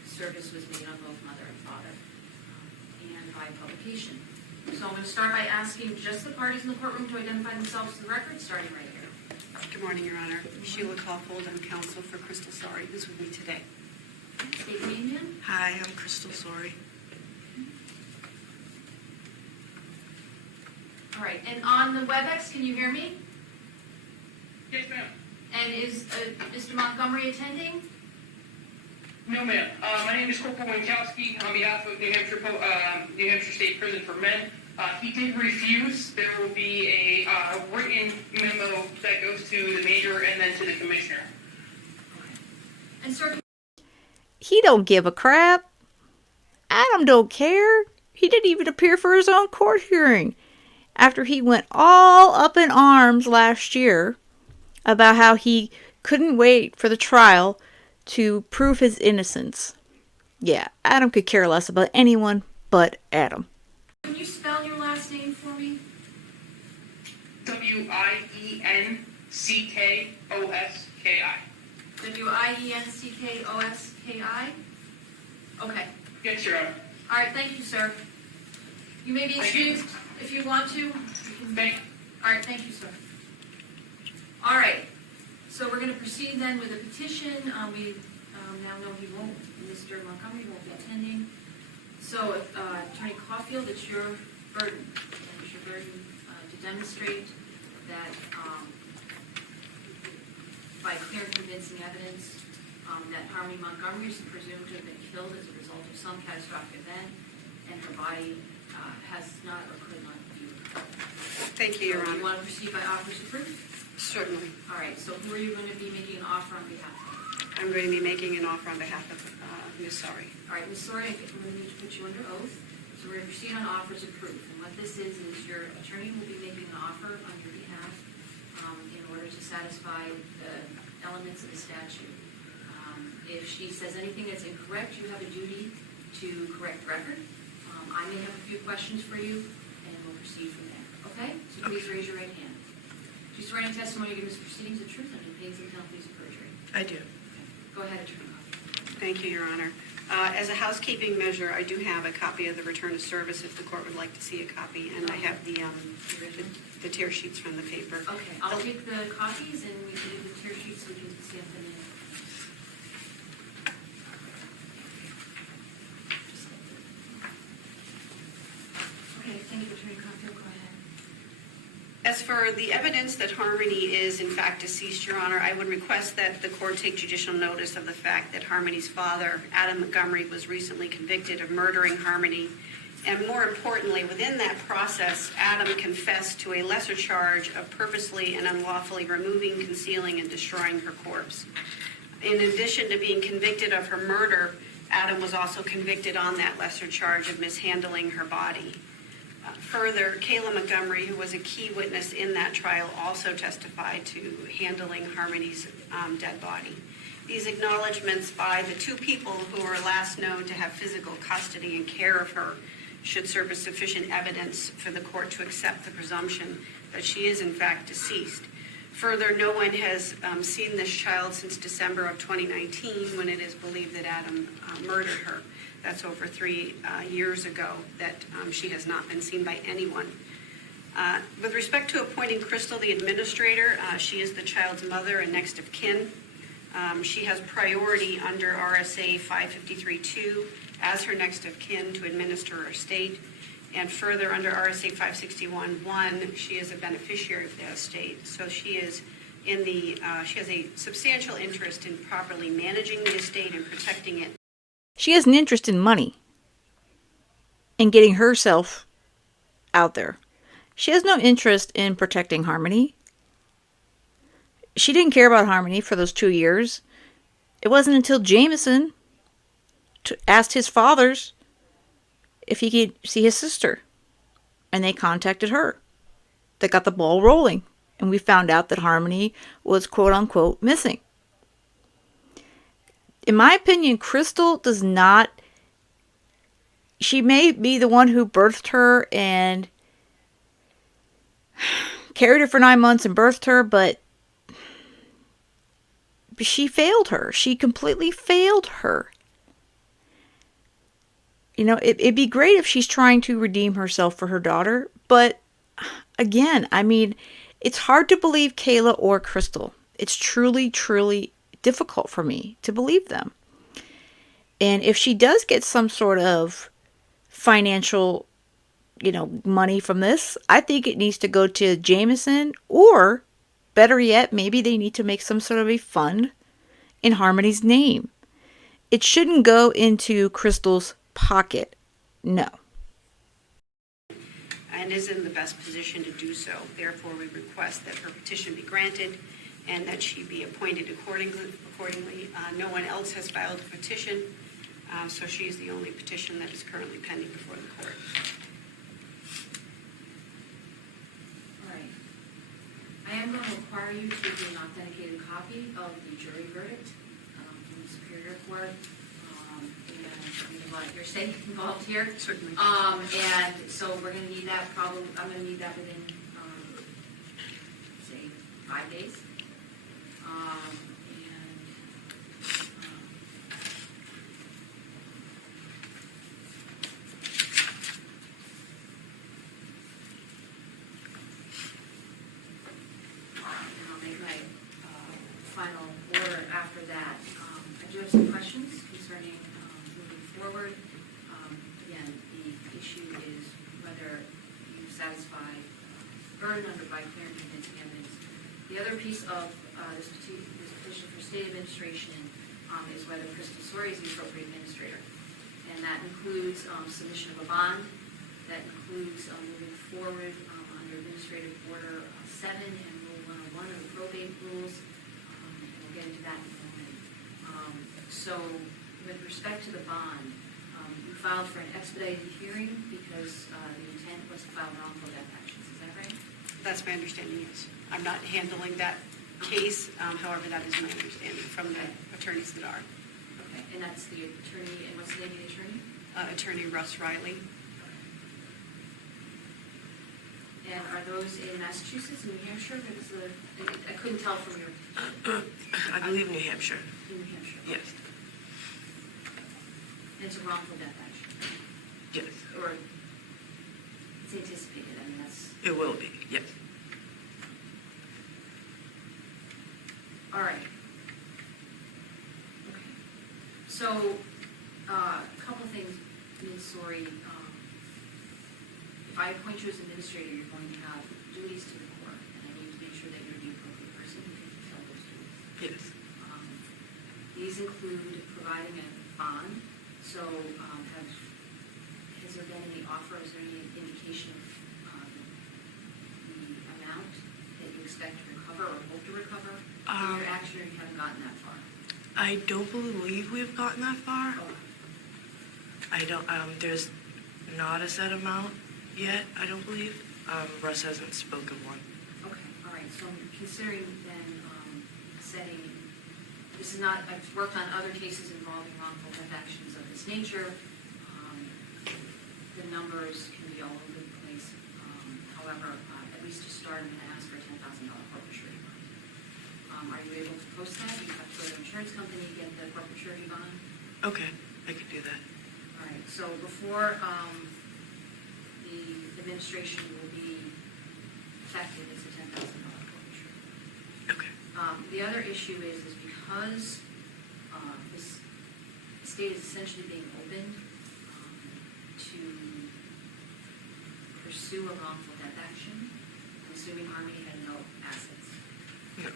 service was made on both mother and father, and by publication. So I'm going to start by asking just the parties in the courtroom to identify themselves to the record, starting right here. Good morning, Your Honor. Sheila Caulfield, I'm counsel for Crystal Sorey, who's with me today. State your name again. Hi, I'm Crystal Sorey. All right, and on the WebEx, can you hear me? Yes, ma'am. And is Mr. Montgomery attending? No, ma'am. My name is Corporal Winkowski on behalf of New Hampshire State Prison for Men. He did refuse. There will be a written memo that goes to the major and then to the commissioner. And sir, He don't give a crap. Adam don't care. He didn't even appear for his own court hearing after he went all up in arms last year about how he couldn't wait for the trial to prove his innocence. Yeah, Adam could care less about anyone but Adam. can you spell your last name for me? Wienckkoski. Wienckkoski? Okay. Yes, Your Honor. All right, thank you, sir. You may be Thank you. excused if you want to. Thank All right, thank you, sir. All right, so we're going to proceed then with the petition. We now know Mr. Montgomery won't be attending. So, Attorney Caulfield, it's your burden. It's your burden to demonstrate that by clear and convincing evidence that Harmony Montgomery is presumed to have been killed as a result of some catastrophic event, and her body has not or could not be recovered. Thank you, Your So Honor. you want to proceed by offers of proof? Certainly. All right, so who are you going to be making an offer on behalf of? I'm going to be making an offer on behalf of Ms. Sorey. All right, Ms. Sorey, I'm going to need to put you under oath. So we're going to proceed on offers of proof. And what this is your attorney will be making an offer on your behalf in order to satisfy the elements of the statute. If she says anything that's incorrect, you have a duty to correct the record. I may have a few questions for you, and we'll proceed from there. Okay? So please raise your right hand. Do you swear any testimony you give in this proceedings the truth under pains and penalties of perjury? I do. Go ahead, Attorney Caulfield. Thank you, Your Honor. As a housekeeping measure, I do have a copy of the return of service if the court would like to see a copy, and I have the tear sheets from the paper. Okay, I'll take the copies and we can do the tear sheets so we can stamp them in. Okay, thank you, Attorney Caulfield, go ahead. As for the evidence that Harmony is in fact deceased, Your Honor, I would request that the court take judicial notice of the fact that Harmony's father, Adam Montgomery, was recently convicted of murdering Harmony. And more importantly, within that process, Adam confessed to a lesser charge of purposely and unlawfully removing, concealing, and destroying her corpse. In addition to being convicted of her murder, Adam was also convicted on that lesser charge of mishandling her body. Further, Kayla Montgomery, who was a key witness in that trial, also testified to handling Harmony's dead body. These acknowledgments by the two people who were last known to have physical custody and care of her should serve as sufficient evidence for the court to accept the presumption that she is in fact deceased. Further, no one has seen this child since December of 2019, when it is believed that Adam murdered her. That's over 3 years ago that she has not been seen by anyone. With respect to appointing Crystal the administrator, she is the child's mother and next of kin. She has priority under RSA 553-2 as her next of kin to administer her estate. And further, under RSA 561-1, she is a beneficiary of the estate. So she is she has a substantial interest in properly managing the estate and protecting it. She has an interest in money and getting herself out there. She has no interest in protecting Harmony. She didn't care about Harmony for those 2 years. It wasn't until Jameson asked his fathers if he could see his sister, and they contacted her. That got the ball rolling, and we found out that Harmony was quote-unquote missing. In my opinion, Crystal does not... She may be the one who birthed her and carried her for 9 months and birthed her, but she failed her. She completely failed her. You know, it'd be great if she's trying to redeem herself for her daughter, but again, I mean, it's hard to believe Kayla or Crystal. It's truly, truly difficult for me to believe them. And if she does get some sort of financial, money from this, I think it needs to go to Jameson, or better yet, maybe they need to make some sort of a fund in Harmony's name. It shouldn't go into Crystal's pocket. No. And is in the best position to do so. Therefore, we request that her petition be granted and that she be appointed accordingly. No one else has filed a petition, so she is the only petition that is currently pending before the court. All right. I am going to require you to give me an authenticated copy of the jury verdict from the Superior Court. And your state involved here. Certainly. And so we're going to need that I'm going to need that within, say, 5 days. And I'll make my final order after that. I do have some questions concerning moving forward. Again, the issue is whether you satisfy burden under by clear and convincing evidence. The other piece of this petition for state administration is whether Crystal Sorey is the appropriate administrator. And that includes submission of a bond. That includes moving forward under Administrative Order 7 and Rule 101 of the probate rules. And we'll get into that in a moment. So with respect to the bond, you filed for an expedited hearing because the intent was to file wrongful death actions. Is that right? That's my understanding, yes. I'm not handling that case, however, that is my understanding from the attorneys that are. Okay, and that's the attorney, and what's the name of the attorney? Attorney Russ Riley. And are those in Massachusetts and New Hampshire? Because I couldn't tell from your... I believe New Hampshire. In New Hampshire. Yes. And it's a wrongful death action. Yes. Or it's anticipated. I mean, that's... It will be. Yes. All right. Okay. So, a couple of things, Ms. Sorey. If I appoint you you as administrator, you're going to have duties to the court, and I need to make sure that you're the appropriate person who can fulfill those duties. Yes. These include providing a bond, so has there been any offer, is there any indication of the amount that you expect to recover or hope to recover in your action, or you haven't gotten that far? I don't believe we've gotten that far. Oh, I don't, there's not a set amount yet, I don't believe. Russ hasn't spoken one. okay, all right, so I'm considering then setting, this is not, I've worked on other cases involving wrongful death actions of this nature. The numbers can be all over the place. However, at least to start, I'm gonna ask for a $10,000 corporate surety bond. Are you able to post that? You have to go to the insurance company, get the corporate surety bond? Okay, I could do that. All right, so before the administration will be effective, it's a $10,000 corporate surety. Okay. The other issue is because this estate is essentially being opened to pursue a wrongful death action, I'm assuming Harmony had no assets. No.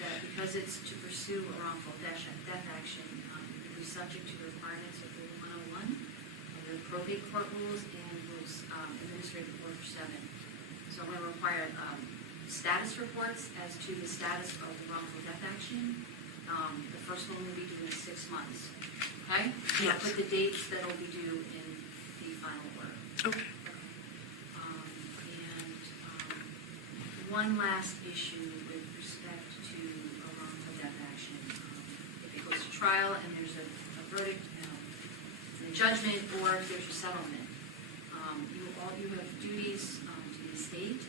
That because it's to pursue a wrongful death action, it will be subject to the requirements of Rule 101 of the probate court rules and rules administrative order 7. So I'm going to require status reports as to the status of the wrongful death action. The first one will be due in 6 months. Okay? And I'll Yes. put the dates that will be due in the final order. Okay. One last issue with respect to a wrongful death action. If it goes to trial and there's a verdict, and a judgment, or if there's a settlement, you have duties to the estate,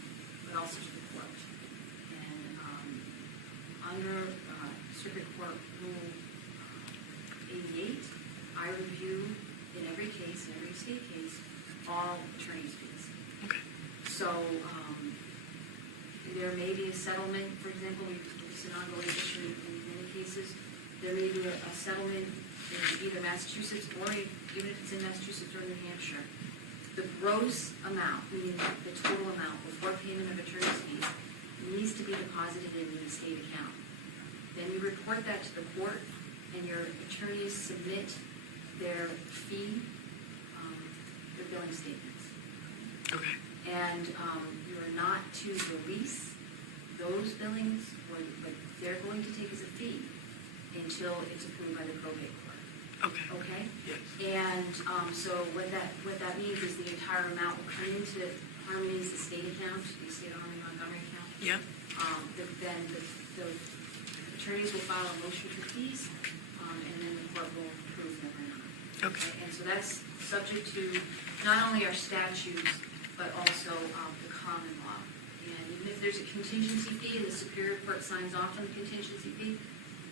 but also to the court. And under Circuit Court Rule 88, I review in every case, in every estate case, all attorney's fees. Okay. So there may be a settlement, for example, it's an ongoing issue in many cases. There may be a settlement in either Massachusetts or even if it's in Massachusetts or New Hampshire. The gross amount, meaning the total amount before payment of attorney's fees, needs to be deposited in the estate account. Then you report that to the court, and your attorneys submit their fee, their billing statements. Okay. And you are not to release those billings, what they're going to take as a fee, until it's approved by the probate court. Okay. Okay? Yes. And so what that means is the entire amount will come into Harmony's estate account, the estate of Harmony Montgomery account. Yep. Then the attorneys will file a motion for fees, and then the court will approve them or not. Okay. And so that's subject to not only our statutes, but also the common law. And even if there's a contingency fee, and the Superior Court signs off on the contingency fee,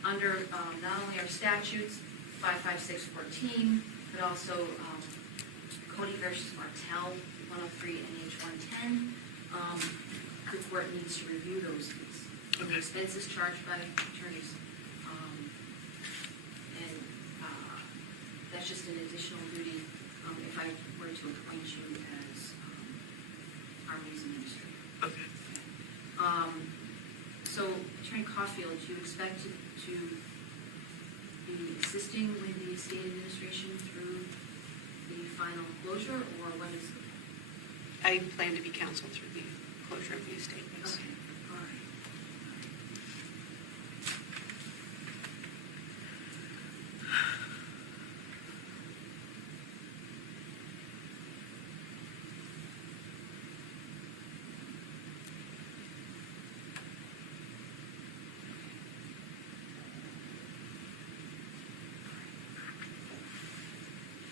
under not only our statutes, 55614, but also Cody versus Martell, 103 NH 110, the court needs to review those fees. And the Okay. expenses charged by attorneys. And that's just an additional duty if I were to appoint you as Harmony's administrator. Okay. So, Attorney Caulfield, do you expect to be assisting with the estate administration through the final closure, or what is the? I plan to be counsel through the closure of the estate. Yes. Okay, all right.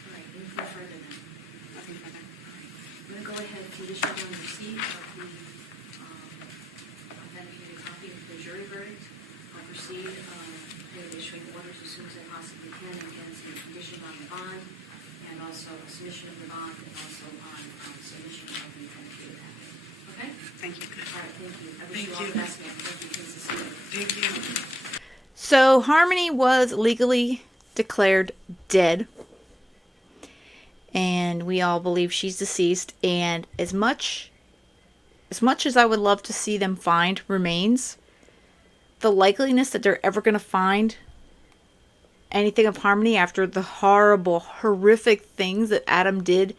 All right, anything further then? Nothing further. I'm going to go ahead and condition on receipt of the authenticated copy of the jury verdict. I'll proceed with issuing orders as soon as I possibly can, again, some conditions on the bond, and also a submission of the bond, and also on submission of the authenticated packet. Okay? Thank you. All right, thank you. I wish Thank you all you. the best, ma'am. Thank you, Mrs. Stewart. Thank you. So Harmony was legally declared dead. And and we all believe she's deceased. And as much as I would love to see them find remains, the likeliness that they're ever going to find anything of Harmony after the horrible, horrific things that Adam did,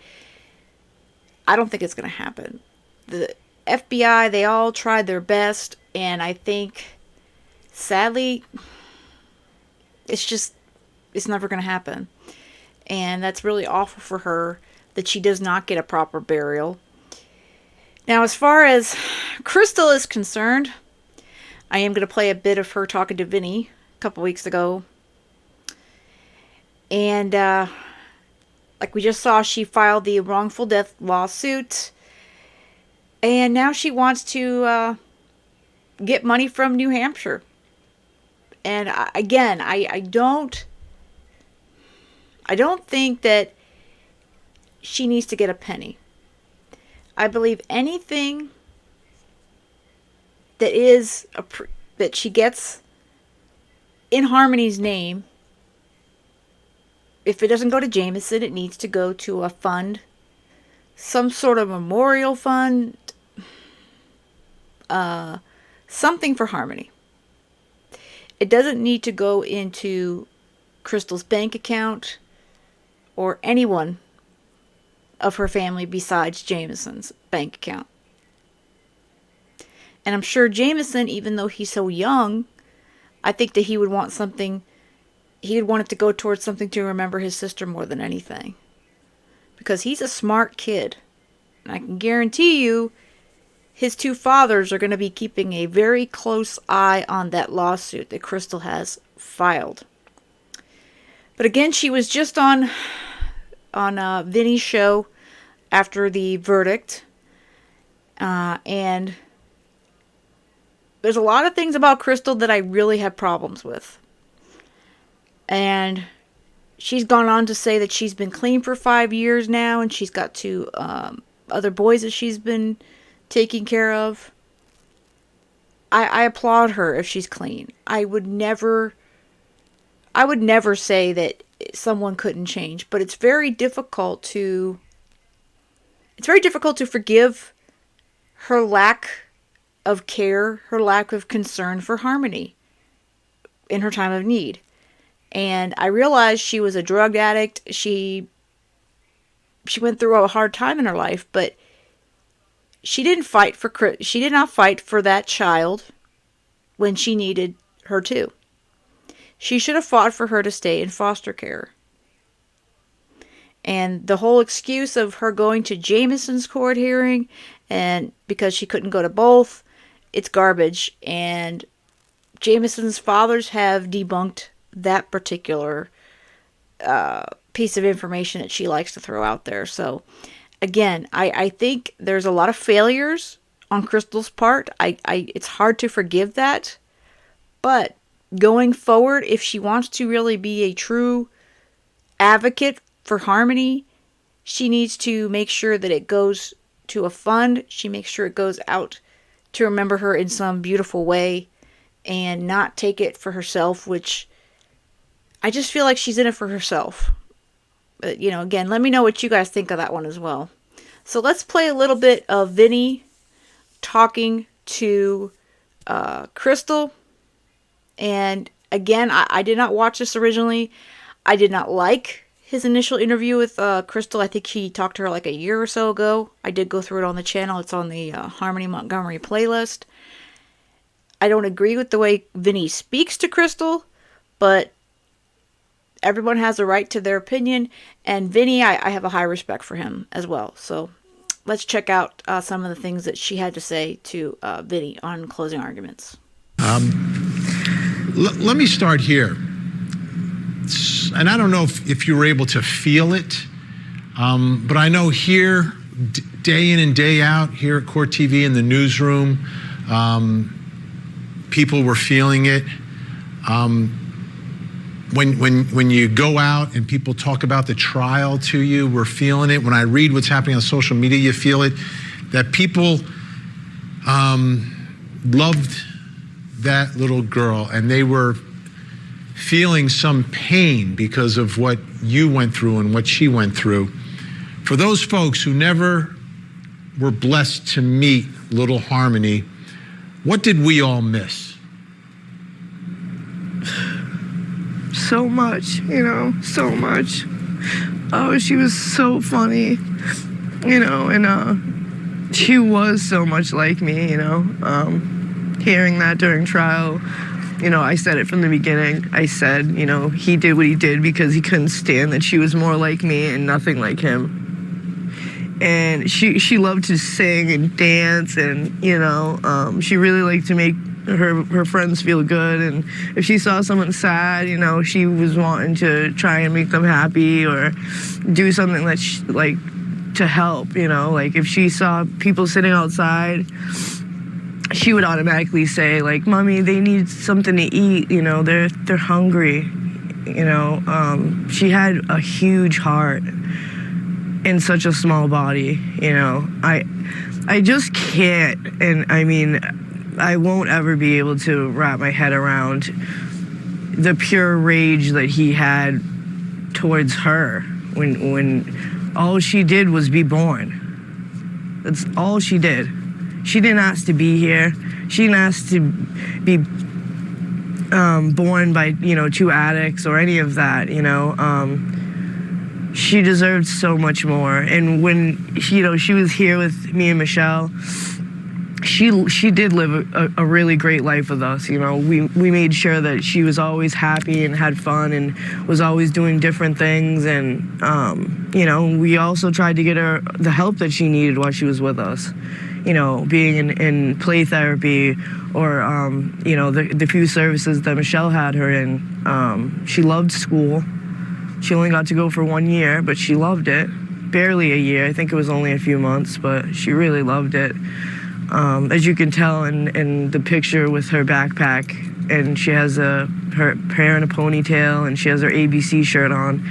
I don't think it's going to happen. The FBI, they all tried their best, and I think, sadly, it's never going to happen. And that's really awful for her that she does not get a proper burial. Now, as far as Crystal is concerned, I am going to play a bit of her talking to Vinny a couple weeks ago. And, like we just saw, she filed the wrongful death lawsuit. And now she wants to get money from New Hampshire. And again, I don't think that she needs to get a penny. I believe anything that she gets in Harmony's name, if it doesn't go to Jameson, it needs to go to a fund, some sort of memorial fund, something for Harmony. It doesn't need to go into Crystal's bank account or anyone of her family besides Jameson's bank account. And I'm sure Jameson, even though he's so young, I think that he would want something, he would want it to go towards something to remember his sister more than anything. Because he's a smart kid. And I can guarantee you, his two fathers are going to be keeping a very close eye on that lawsuit that Crystal has filed. But again, she was just on Vinny's show after the verdict. And there's a lot of things about Crystal that I really have problems with. And she's gone on to say that she's been clean for 5 years now, and she's got two other boys that she's been taking care of. I applaud her if she's clean. I would never say that someone couldn't change, but it's very difficult to forgive her lack of care, her lack of concern for Harmony in her time of need. And I realized she was a drug addict. She went through a hard time in her life, but she did not fight for that child when she needed her to. She should have fought for her to stay in foster care. And the whole excuse of her going to Jameson's court hearing, and because she couldn't go to both, it's garbage. And Jameson's fathers have debunked that particular piece of information that she likes to throw out there. So, again, I think there's a lot of failures on Crystal's part. It's hard to forgive that. But going forward, if she wants to really be a true advocate for Harmony, she needs to make sure that it goes to a fund. She makes sure it goes out to remember her in some beautiful way and not take it for herself, which I just feel like she's in it for herself. But, again, let me know what you guys think of that one as well. So let's play a little bit of Vinny talking to Crystal. And again, I did not watch this originally. I did not like his initial interview with Crystal. I think he talked to her like a year or so ago. I did go through it on the channel. It's on the Harmony Montgomery playlist. I don't agree with the way Vinny speaks to Crystal, but everyone has a right to their opinion. And Vinny, I have a high respect for him as well. So let's check out some of the things that she had to say to Vinny on closing arguments. Let me start here. And I don't know if you were able to feel it, but I know here, day in and day out, here at Court TV in the newsroom, people were feeling it. When you go out and people talk about the trial to you, we're feeling it. When I read what's happening on social media, you feel it. That people loved that little girl, and they were feeling some pain because of what you went through and what she went through For those folks who never were blessed to meet little Harmony, what did we all miss? So much, so much. Oh, she was so funny, and she was so much like me, hearing that during trial. I said it from the beginning. I said, he did what he did because he couldn't stand that she was more like me and nothing like him. And she loved to sing and dance, and she really liked to make her friends feel good. And if she saw someone sad, she was wanting to try and make them happy or do something that to help. Like if she saw people sitting outside, she would automatically say, like, "Mommy, they need something to eat. They're hungry." She had a huge heart in such a small body. I just can't, and I mean, I won't ever be able to wrap my head around the pure rage that he had towards her when all she did was be born. That's all she did. She didn't ask to be here. She didn't ask to be born by, two addicts or any of that, She deserved so much more. And when, she was here with me and Michelle, she did live a really great life with us. We made sure that she was always happy and had fun and was always doing different things. And, we also tried to get her the help that she needed while she was with us. Being in play therapy or, the few services that Michelle had her in. She loved school. She only got to go for 1 year, but she loved it. Barely a year. I think it was only a few months, but she really loved it. As you can tell in the picture with her backpack, and she has her hair in a ponytail, and she has her ABC shirt on.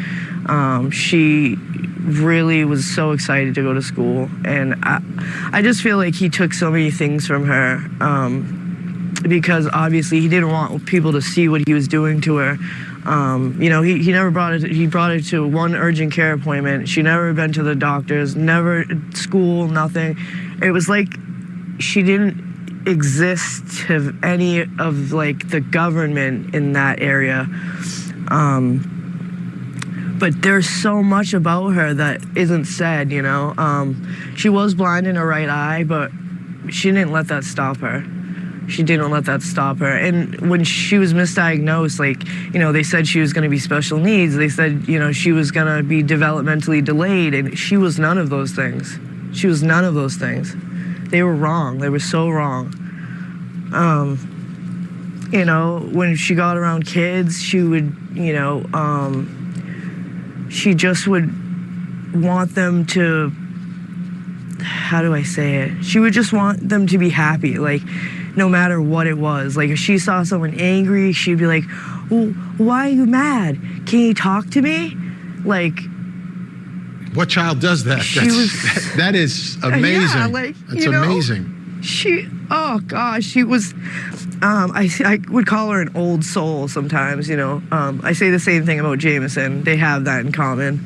She really was so excited to go to school, and I just feel like he took so many things from her, because obviously he didn't want people to see what he was doing to her. He never brought it. He brought her to one urgent care appointment. She never been to the doctors, never school, nothing. It was like she didn't exist to any of the government in that area. But there's so much about her that isn't said, She was blind in her right eye, but she didn't let that stop her. She didn't let that stop her. And when she was misdiagnosed, they said she was going to be special needs. They said, she was going to be developmentally delayed, and she was none of those things. She was none of those things. They were wrong. They were so wrong. When she got around kids, she would, she just would want them to, how do I say it? She would just want them to be happy, no matter what it was. If she saw someone angry, she'd be like, well, why are you mad? Can you talk to me? What child does that? That is amazing. Yeah, That's amazing. Oh gosh, she was, I would call her an old soul sometimes, I say the same thing about Jameson. They have that in common.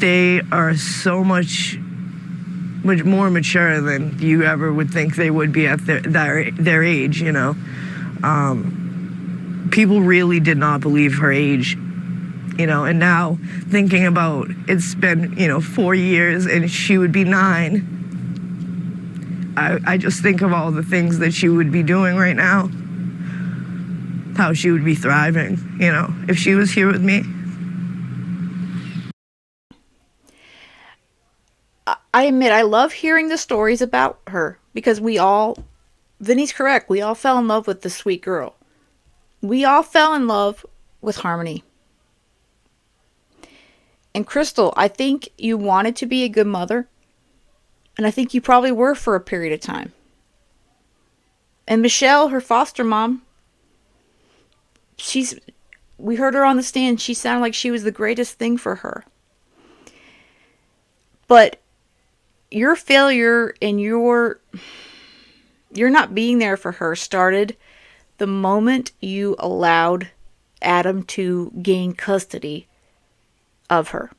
They are so much more mature than you ever would think they would be at their age, People really did not believe her age, and now thinking about it's been, 4 years and she would be 9. I just think of all the things that she would be doing right now, how she would be thriving, if she was here with me. I admit I love hearing the stories about her because Vinny's correct, we all fell in love with the sweet girl. We all fell in love with Harmony. And Crystal, I think you wanted to be a good mother. And I think you probably were for a period of time. And Michelle, her foster mom, we heard her on the stand. She sounded like she was the greatest thing for her. But your failure and your not being there for her started the moment you allowed Adam to gain custody of her.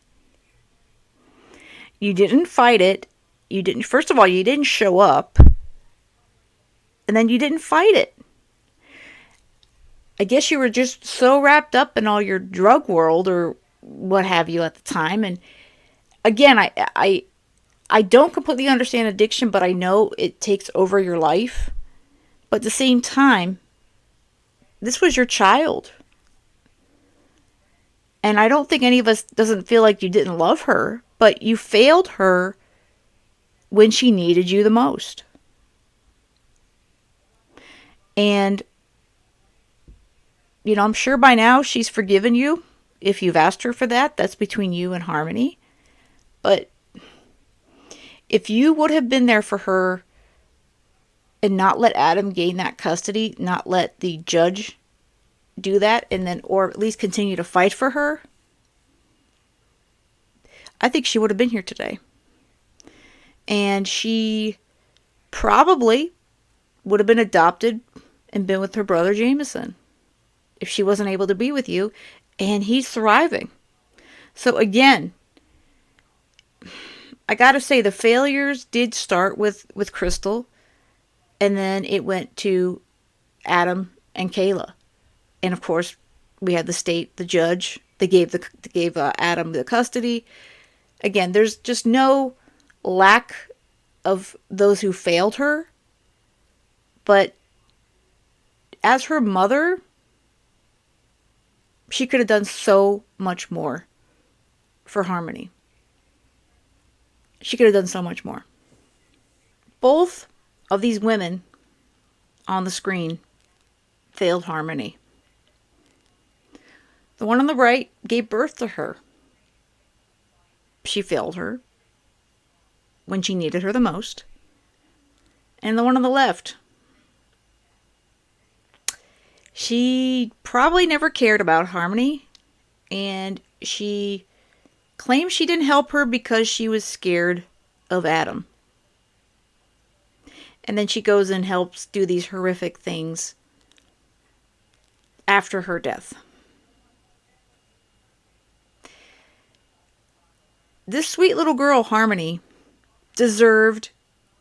You didn't fight it. You didn't, first of all, you didn't show up. And then you didn't fight it. I guess you were just so wrapped up in all your drug world or what have you at the time. And again, I don't completely understand addiction, but I know it takes over your life. But at the same time, this was your child. And I don't think any of us doesn't feel like you didn't love her, but you failed her when she needed you the most. And, you know, I'm sure by now she's forgiven you. If you've asked her for that, that's between you and Harmony. But if you would have been there for her and not let Adam gain that custody, not let the judge do that, and then, or at least continue to fight for her, I think she would have been here today. And she probably would have been adopted and been with her brother Jameson if she wasn't able to be with you, and he's thriving. So again, I gotta say the failures did start with Crystal, and then it went to Adam and Kayla. And of course, we had the state, the judge. They gave Adam the custody. Again, there's just no lack of those who failed her. But as her mother, she could have done so much more for Harmony. She could have done so much more. Both of these women on the screen failed Harmony. The one on the right gave birth to her. She failed her when she needed her the most. And the one on the left, she probably never cared about Harmony, and she claims she didn't help her because she was scared of Adam. And then she goes and helps do these horrific things after her death. This sweet little girl, Harmony, deserved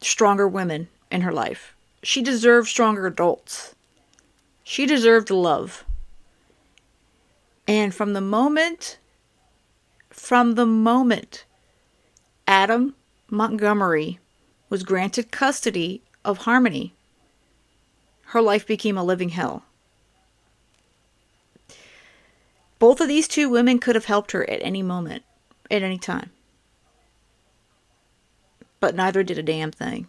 stronger women in her life. She deserved stronger adults. She deserved love. And from the moment Adam Montgomery was granted custody of Harmony, her life became a living hell. Both of these two women could have helped her at any moment, at any time. But neither did a damn thing.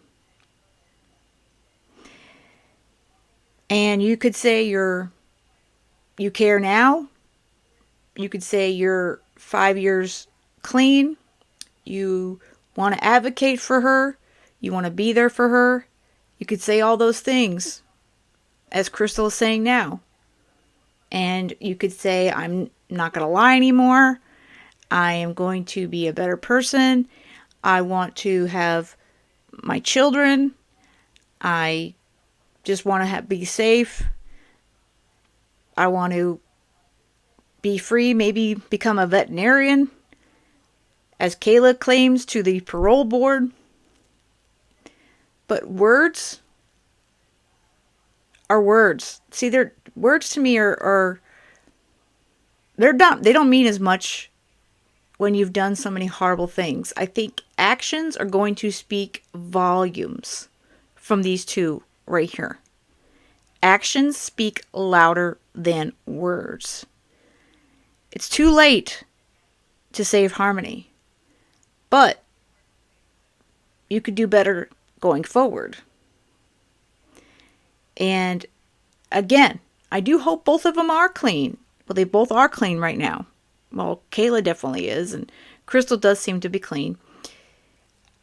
And you could say you care now. You could say you're 5 years clean. You want to advocate for her. You want to be there for her. You could say all those things, as Crystal is saying now. And you could say, I'm not going to lie anymore. I am going to be a better person. I want to have my children. I just want to be safe. I want to be free, maybe become a veterinarian, as Kayla claims to the parole board. But words are words. See, words to me are they don't mean as much when you've done so many horrible things. I think actions are going to speak volumes from these two right here. Actions speak louder than words. It's too late to save Harmony, but you could do better going forward. And again, I do hope both of them are clean. Well, they both are clean right now. Well, Kayla definitely is, and Crystal does seem to be clean.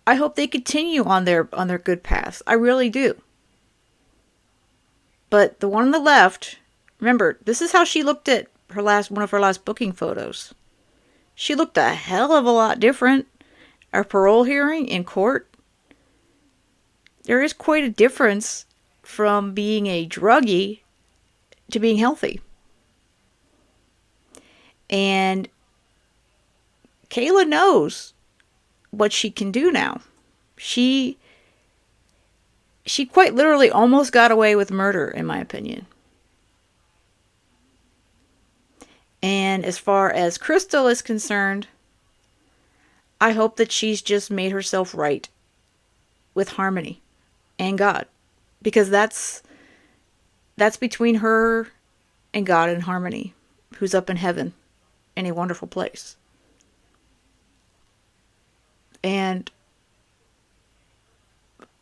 I hope they continue on their good path. I really do. But the one on the left, remember, this is how she looked at one of her last booking photos. She looked a hell of a lot different. Our parole hearing in court, there is quite a difference from being a druggie to being healthy. And Kayla knows what she can do now. She quite literally almost got away with murder, in my opinion. And as far as Crystal is concerned, I hope that she's just made herself right with Harmony and God. Because that's between her and God and Harmony, who's up in heaven in a wonderful place. And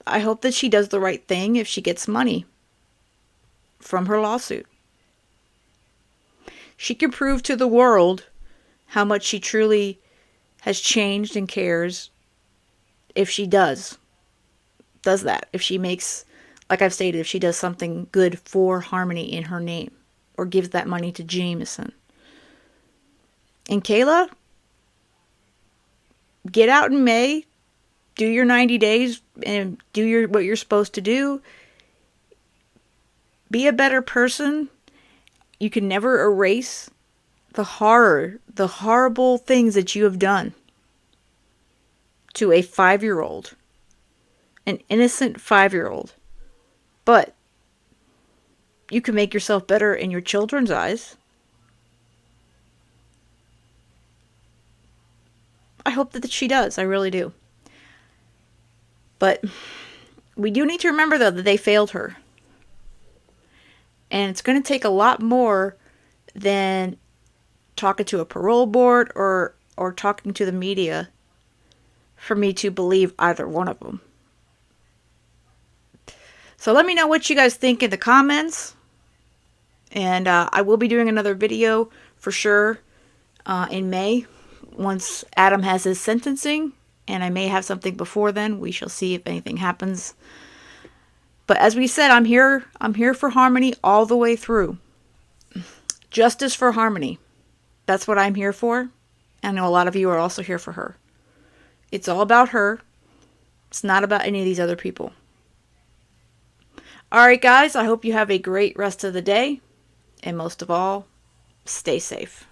I hope that she does the right thing if she gets money from her lawsuit. She can prove to the world how much she truly has changed and cares if she does that. If she makes, like I've stated, if she does something good for Harmony in her name or gives that money to Jameson. And Kayla, get out in May, do your 90 days and do what you're supposed to do. Be a better person. You can never erase the horror, the horrible things that you have done to a 5-year-old, an innocent 5-year-old. But you can make yourself better in your children's eyes. I hope that she does. I really do. But we do need to remember, though, that they failed her. And it's going to take a lot more than talking to a parole board or talking to the media for me to believe either one of them. So let me know what you guys think in the comments. And I will be doing another video for sure in May once Adam has his sentencing. And I may have something before then. We shall see if anything happens. But as we said, I'm here for Harmony all the way through. Justice for Harmony. That's what I'm here for. I know a lot of you are also here for her. It's all about her. It's not about any of these other people. Alright guys, I hope you have a great rest of the day. And most of all, stay safe.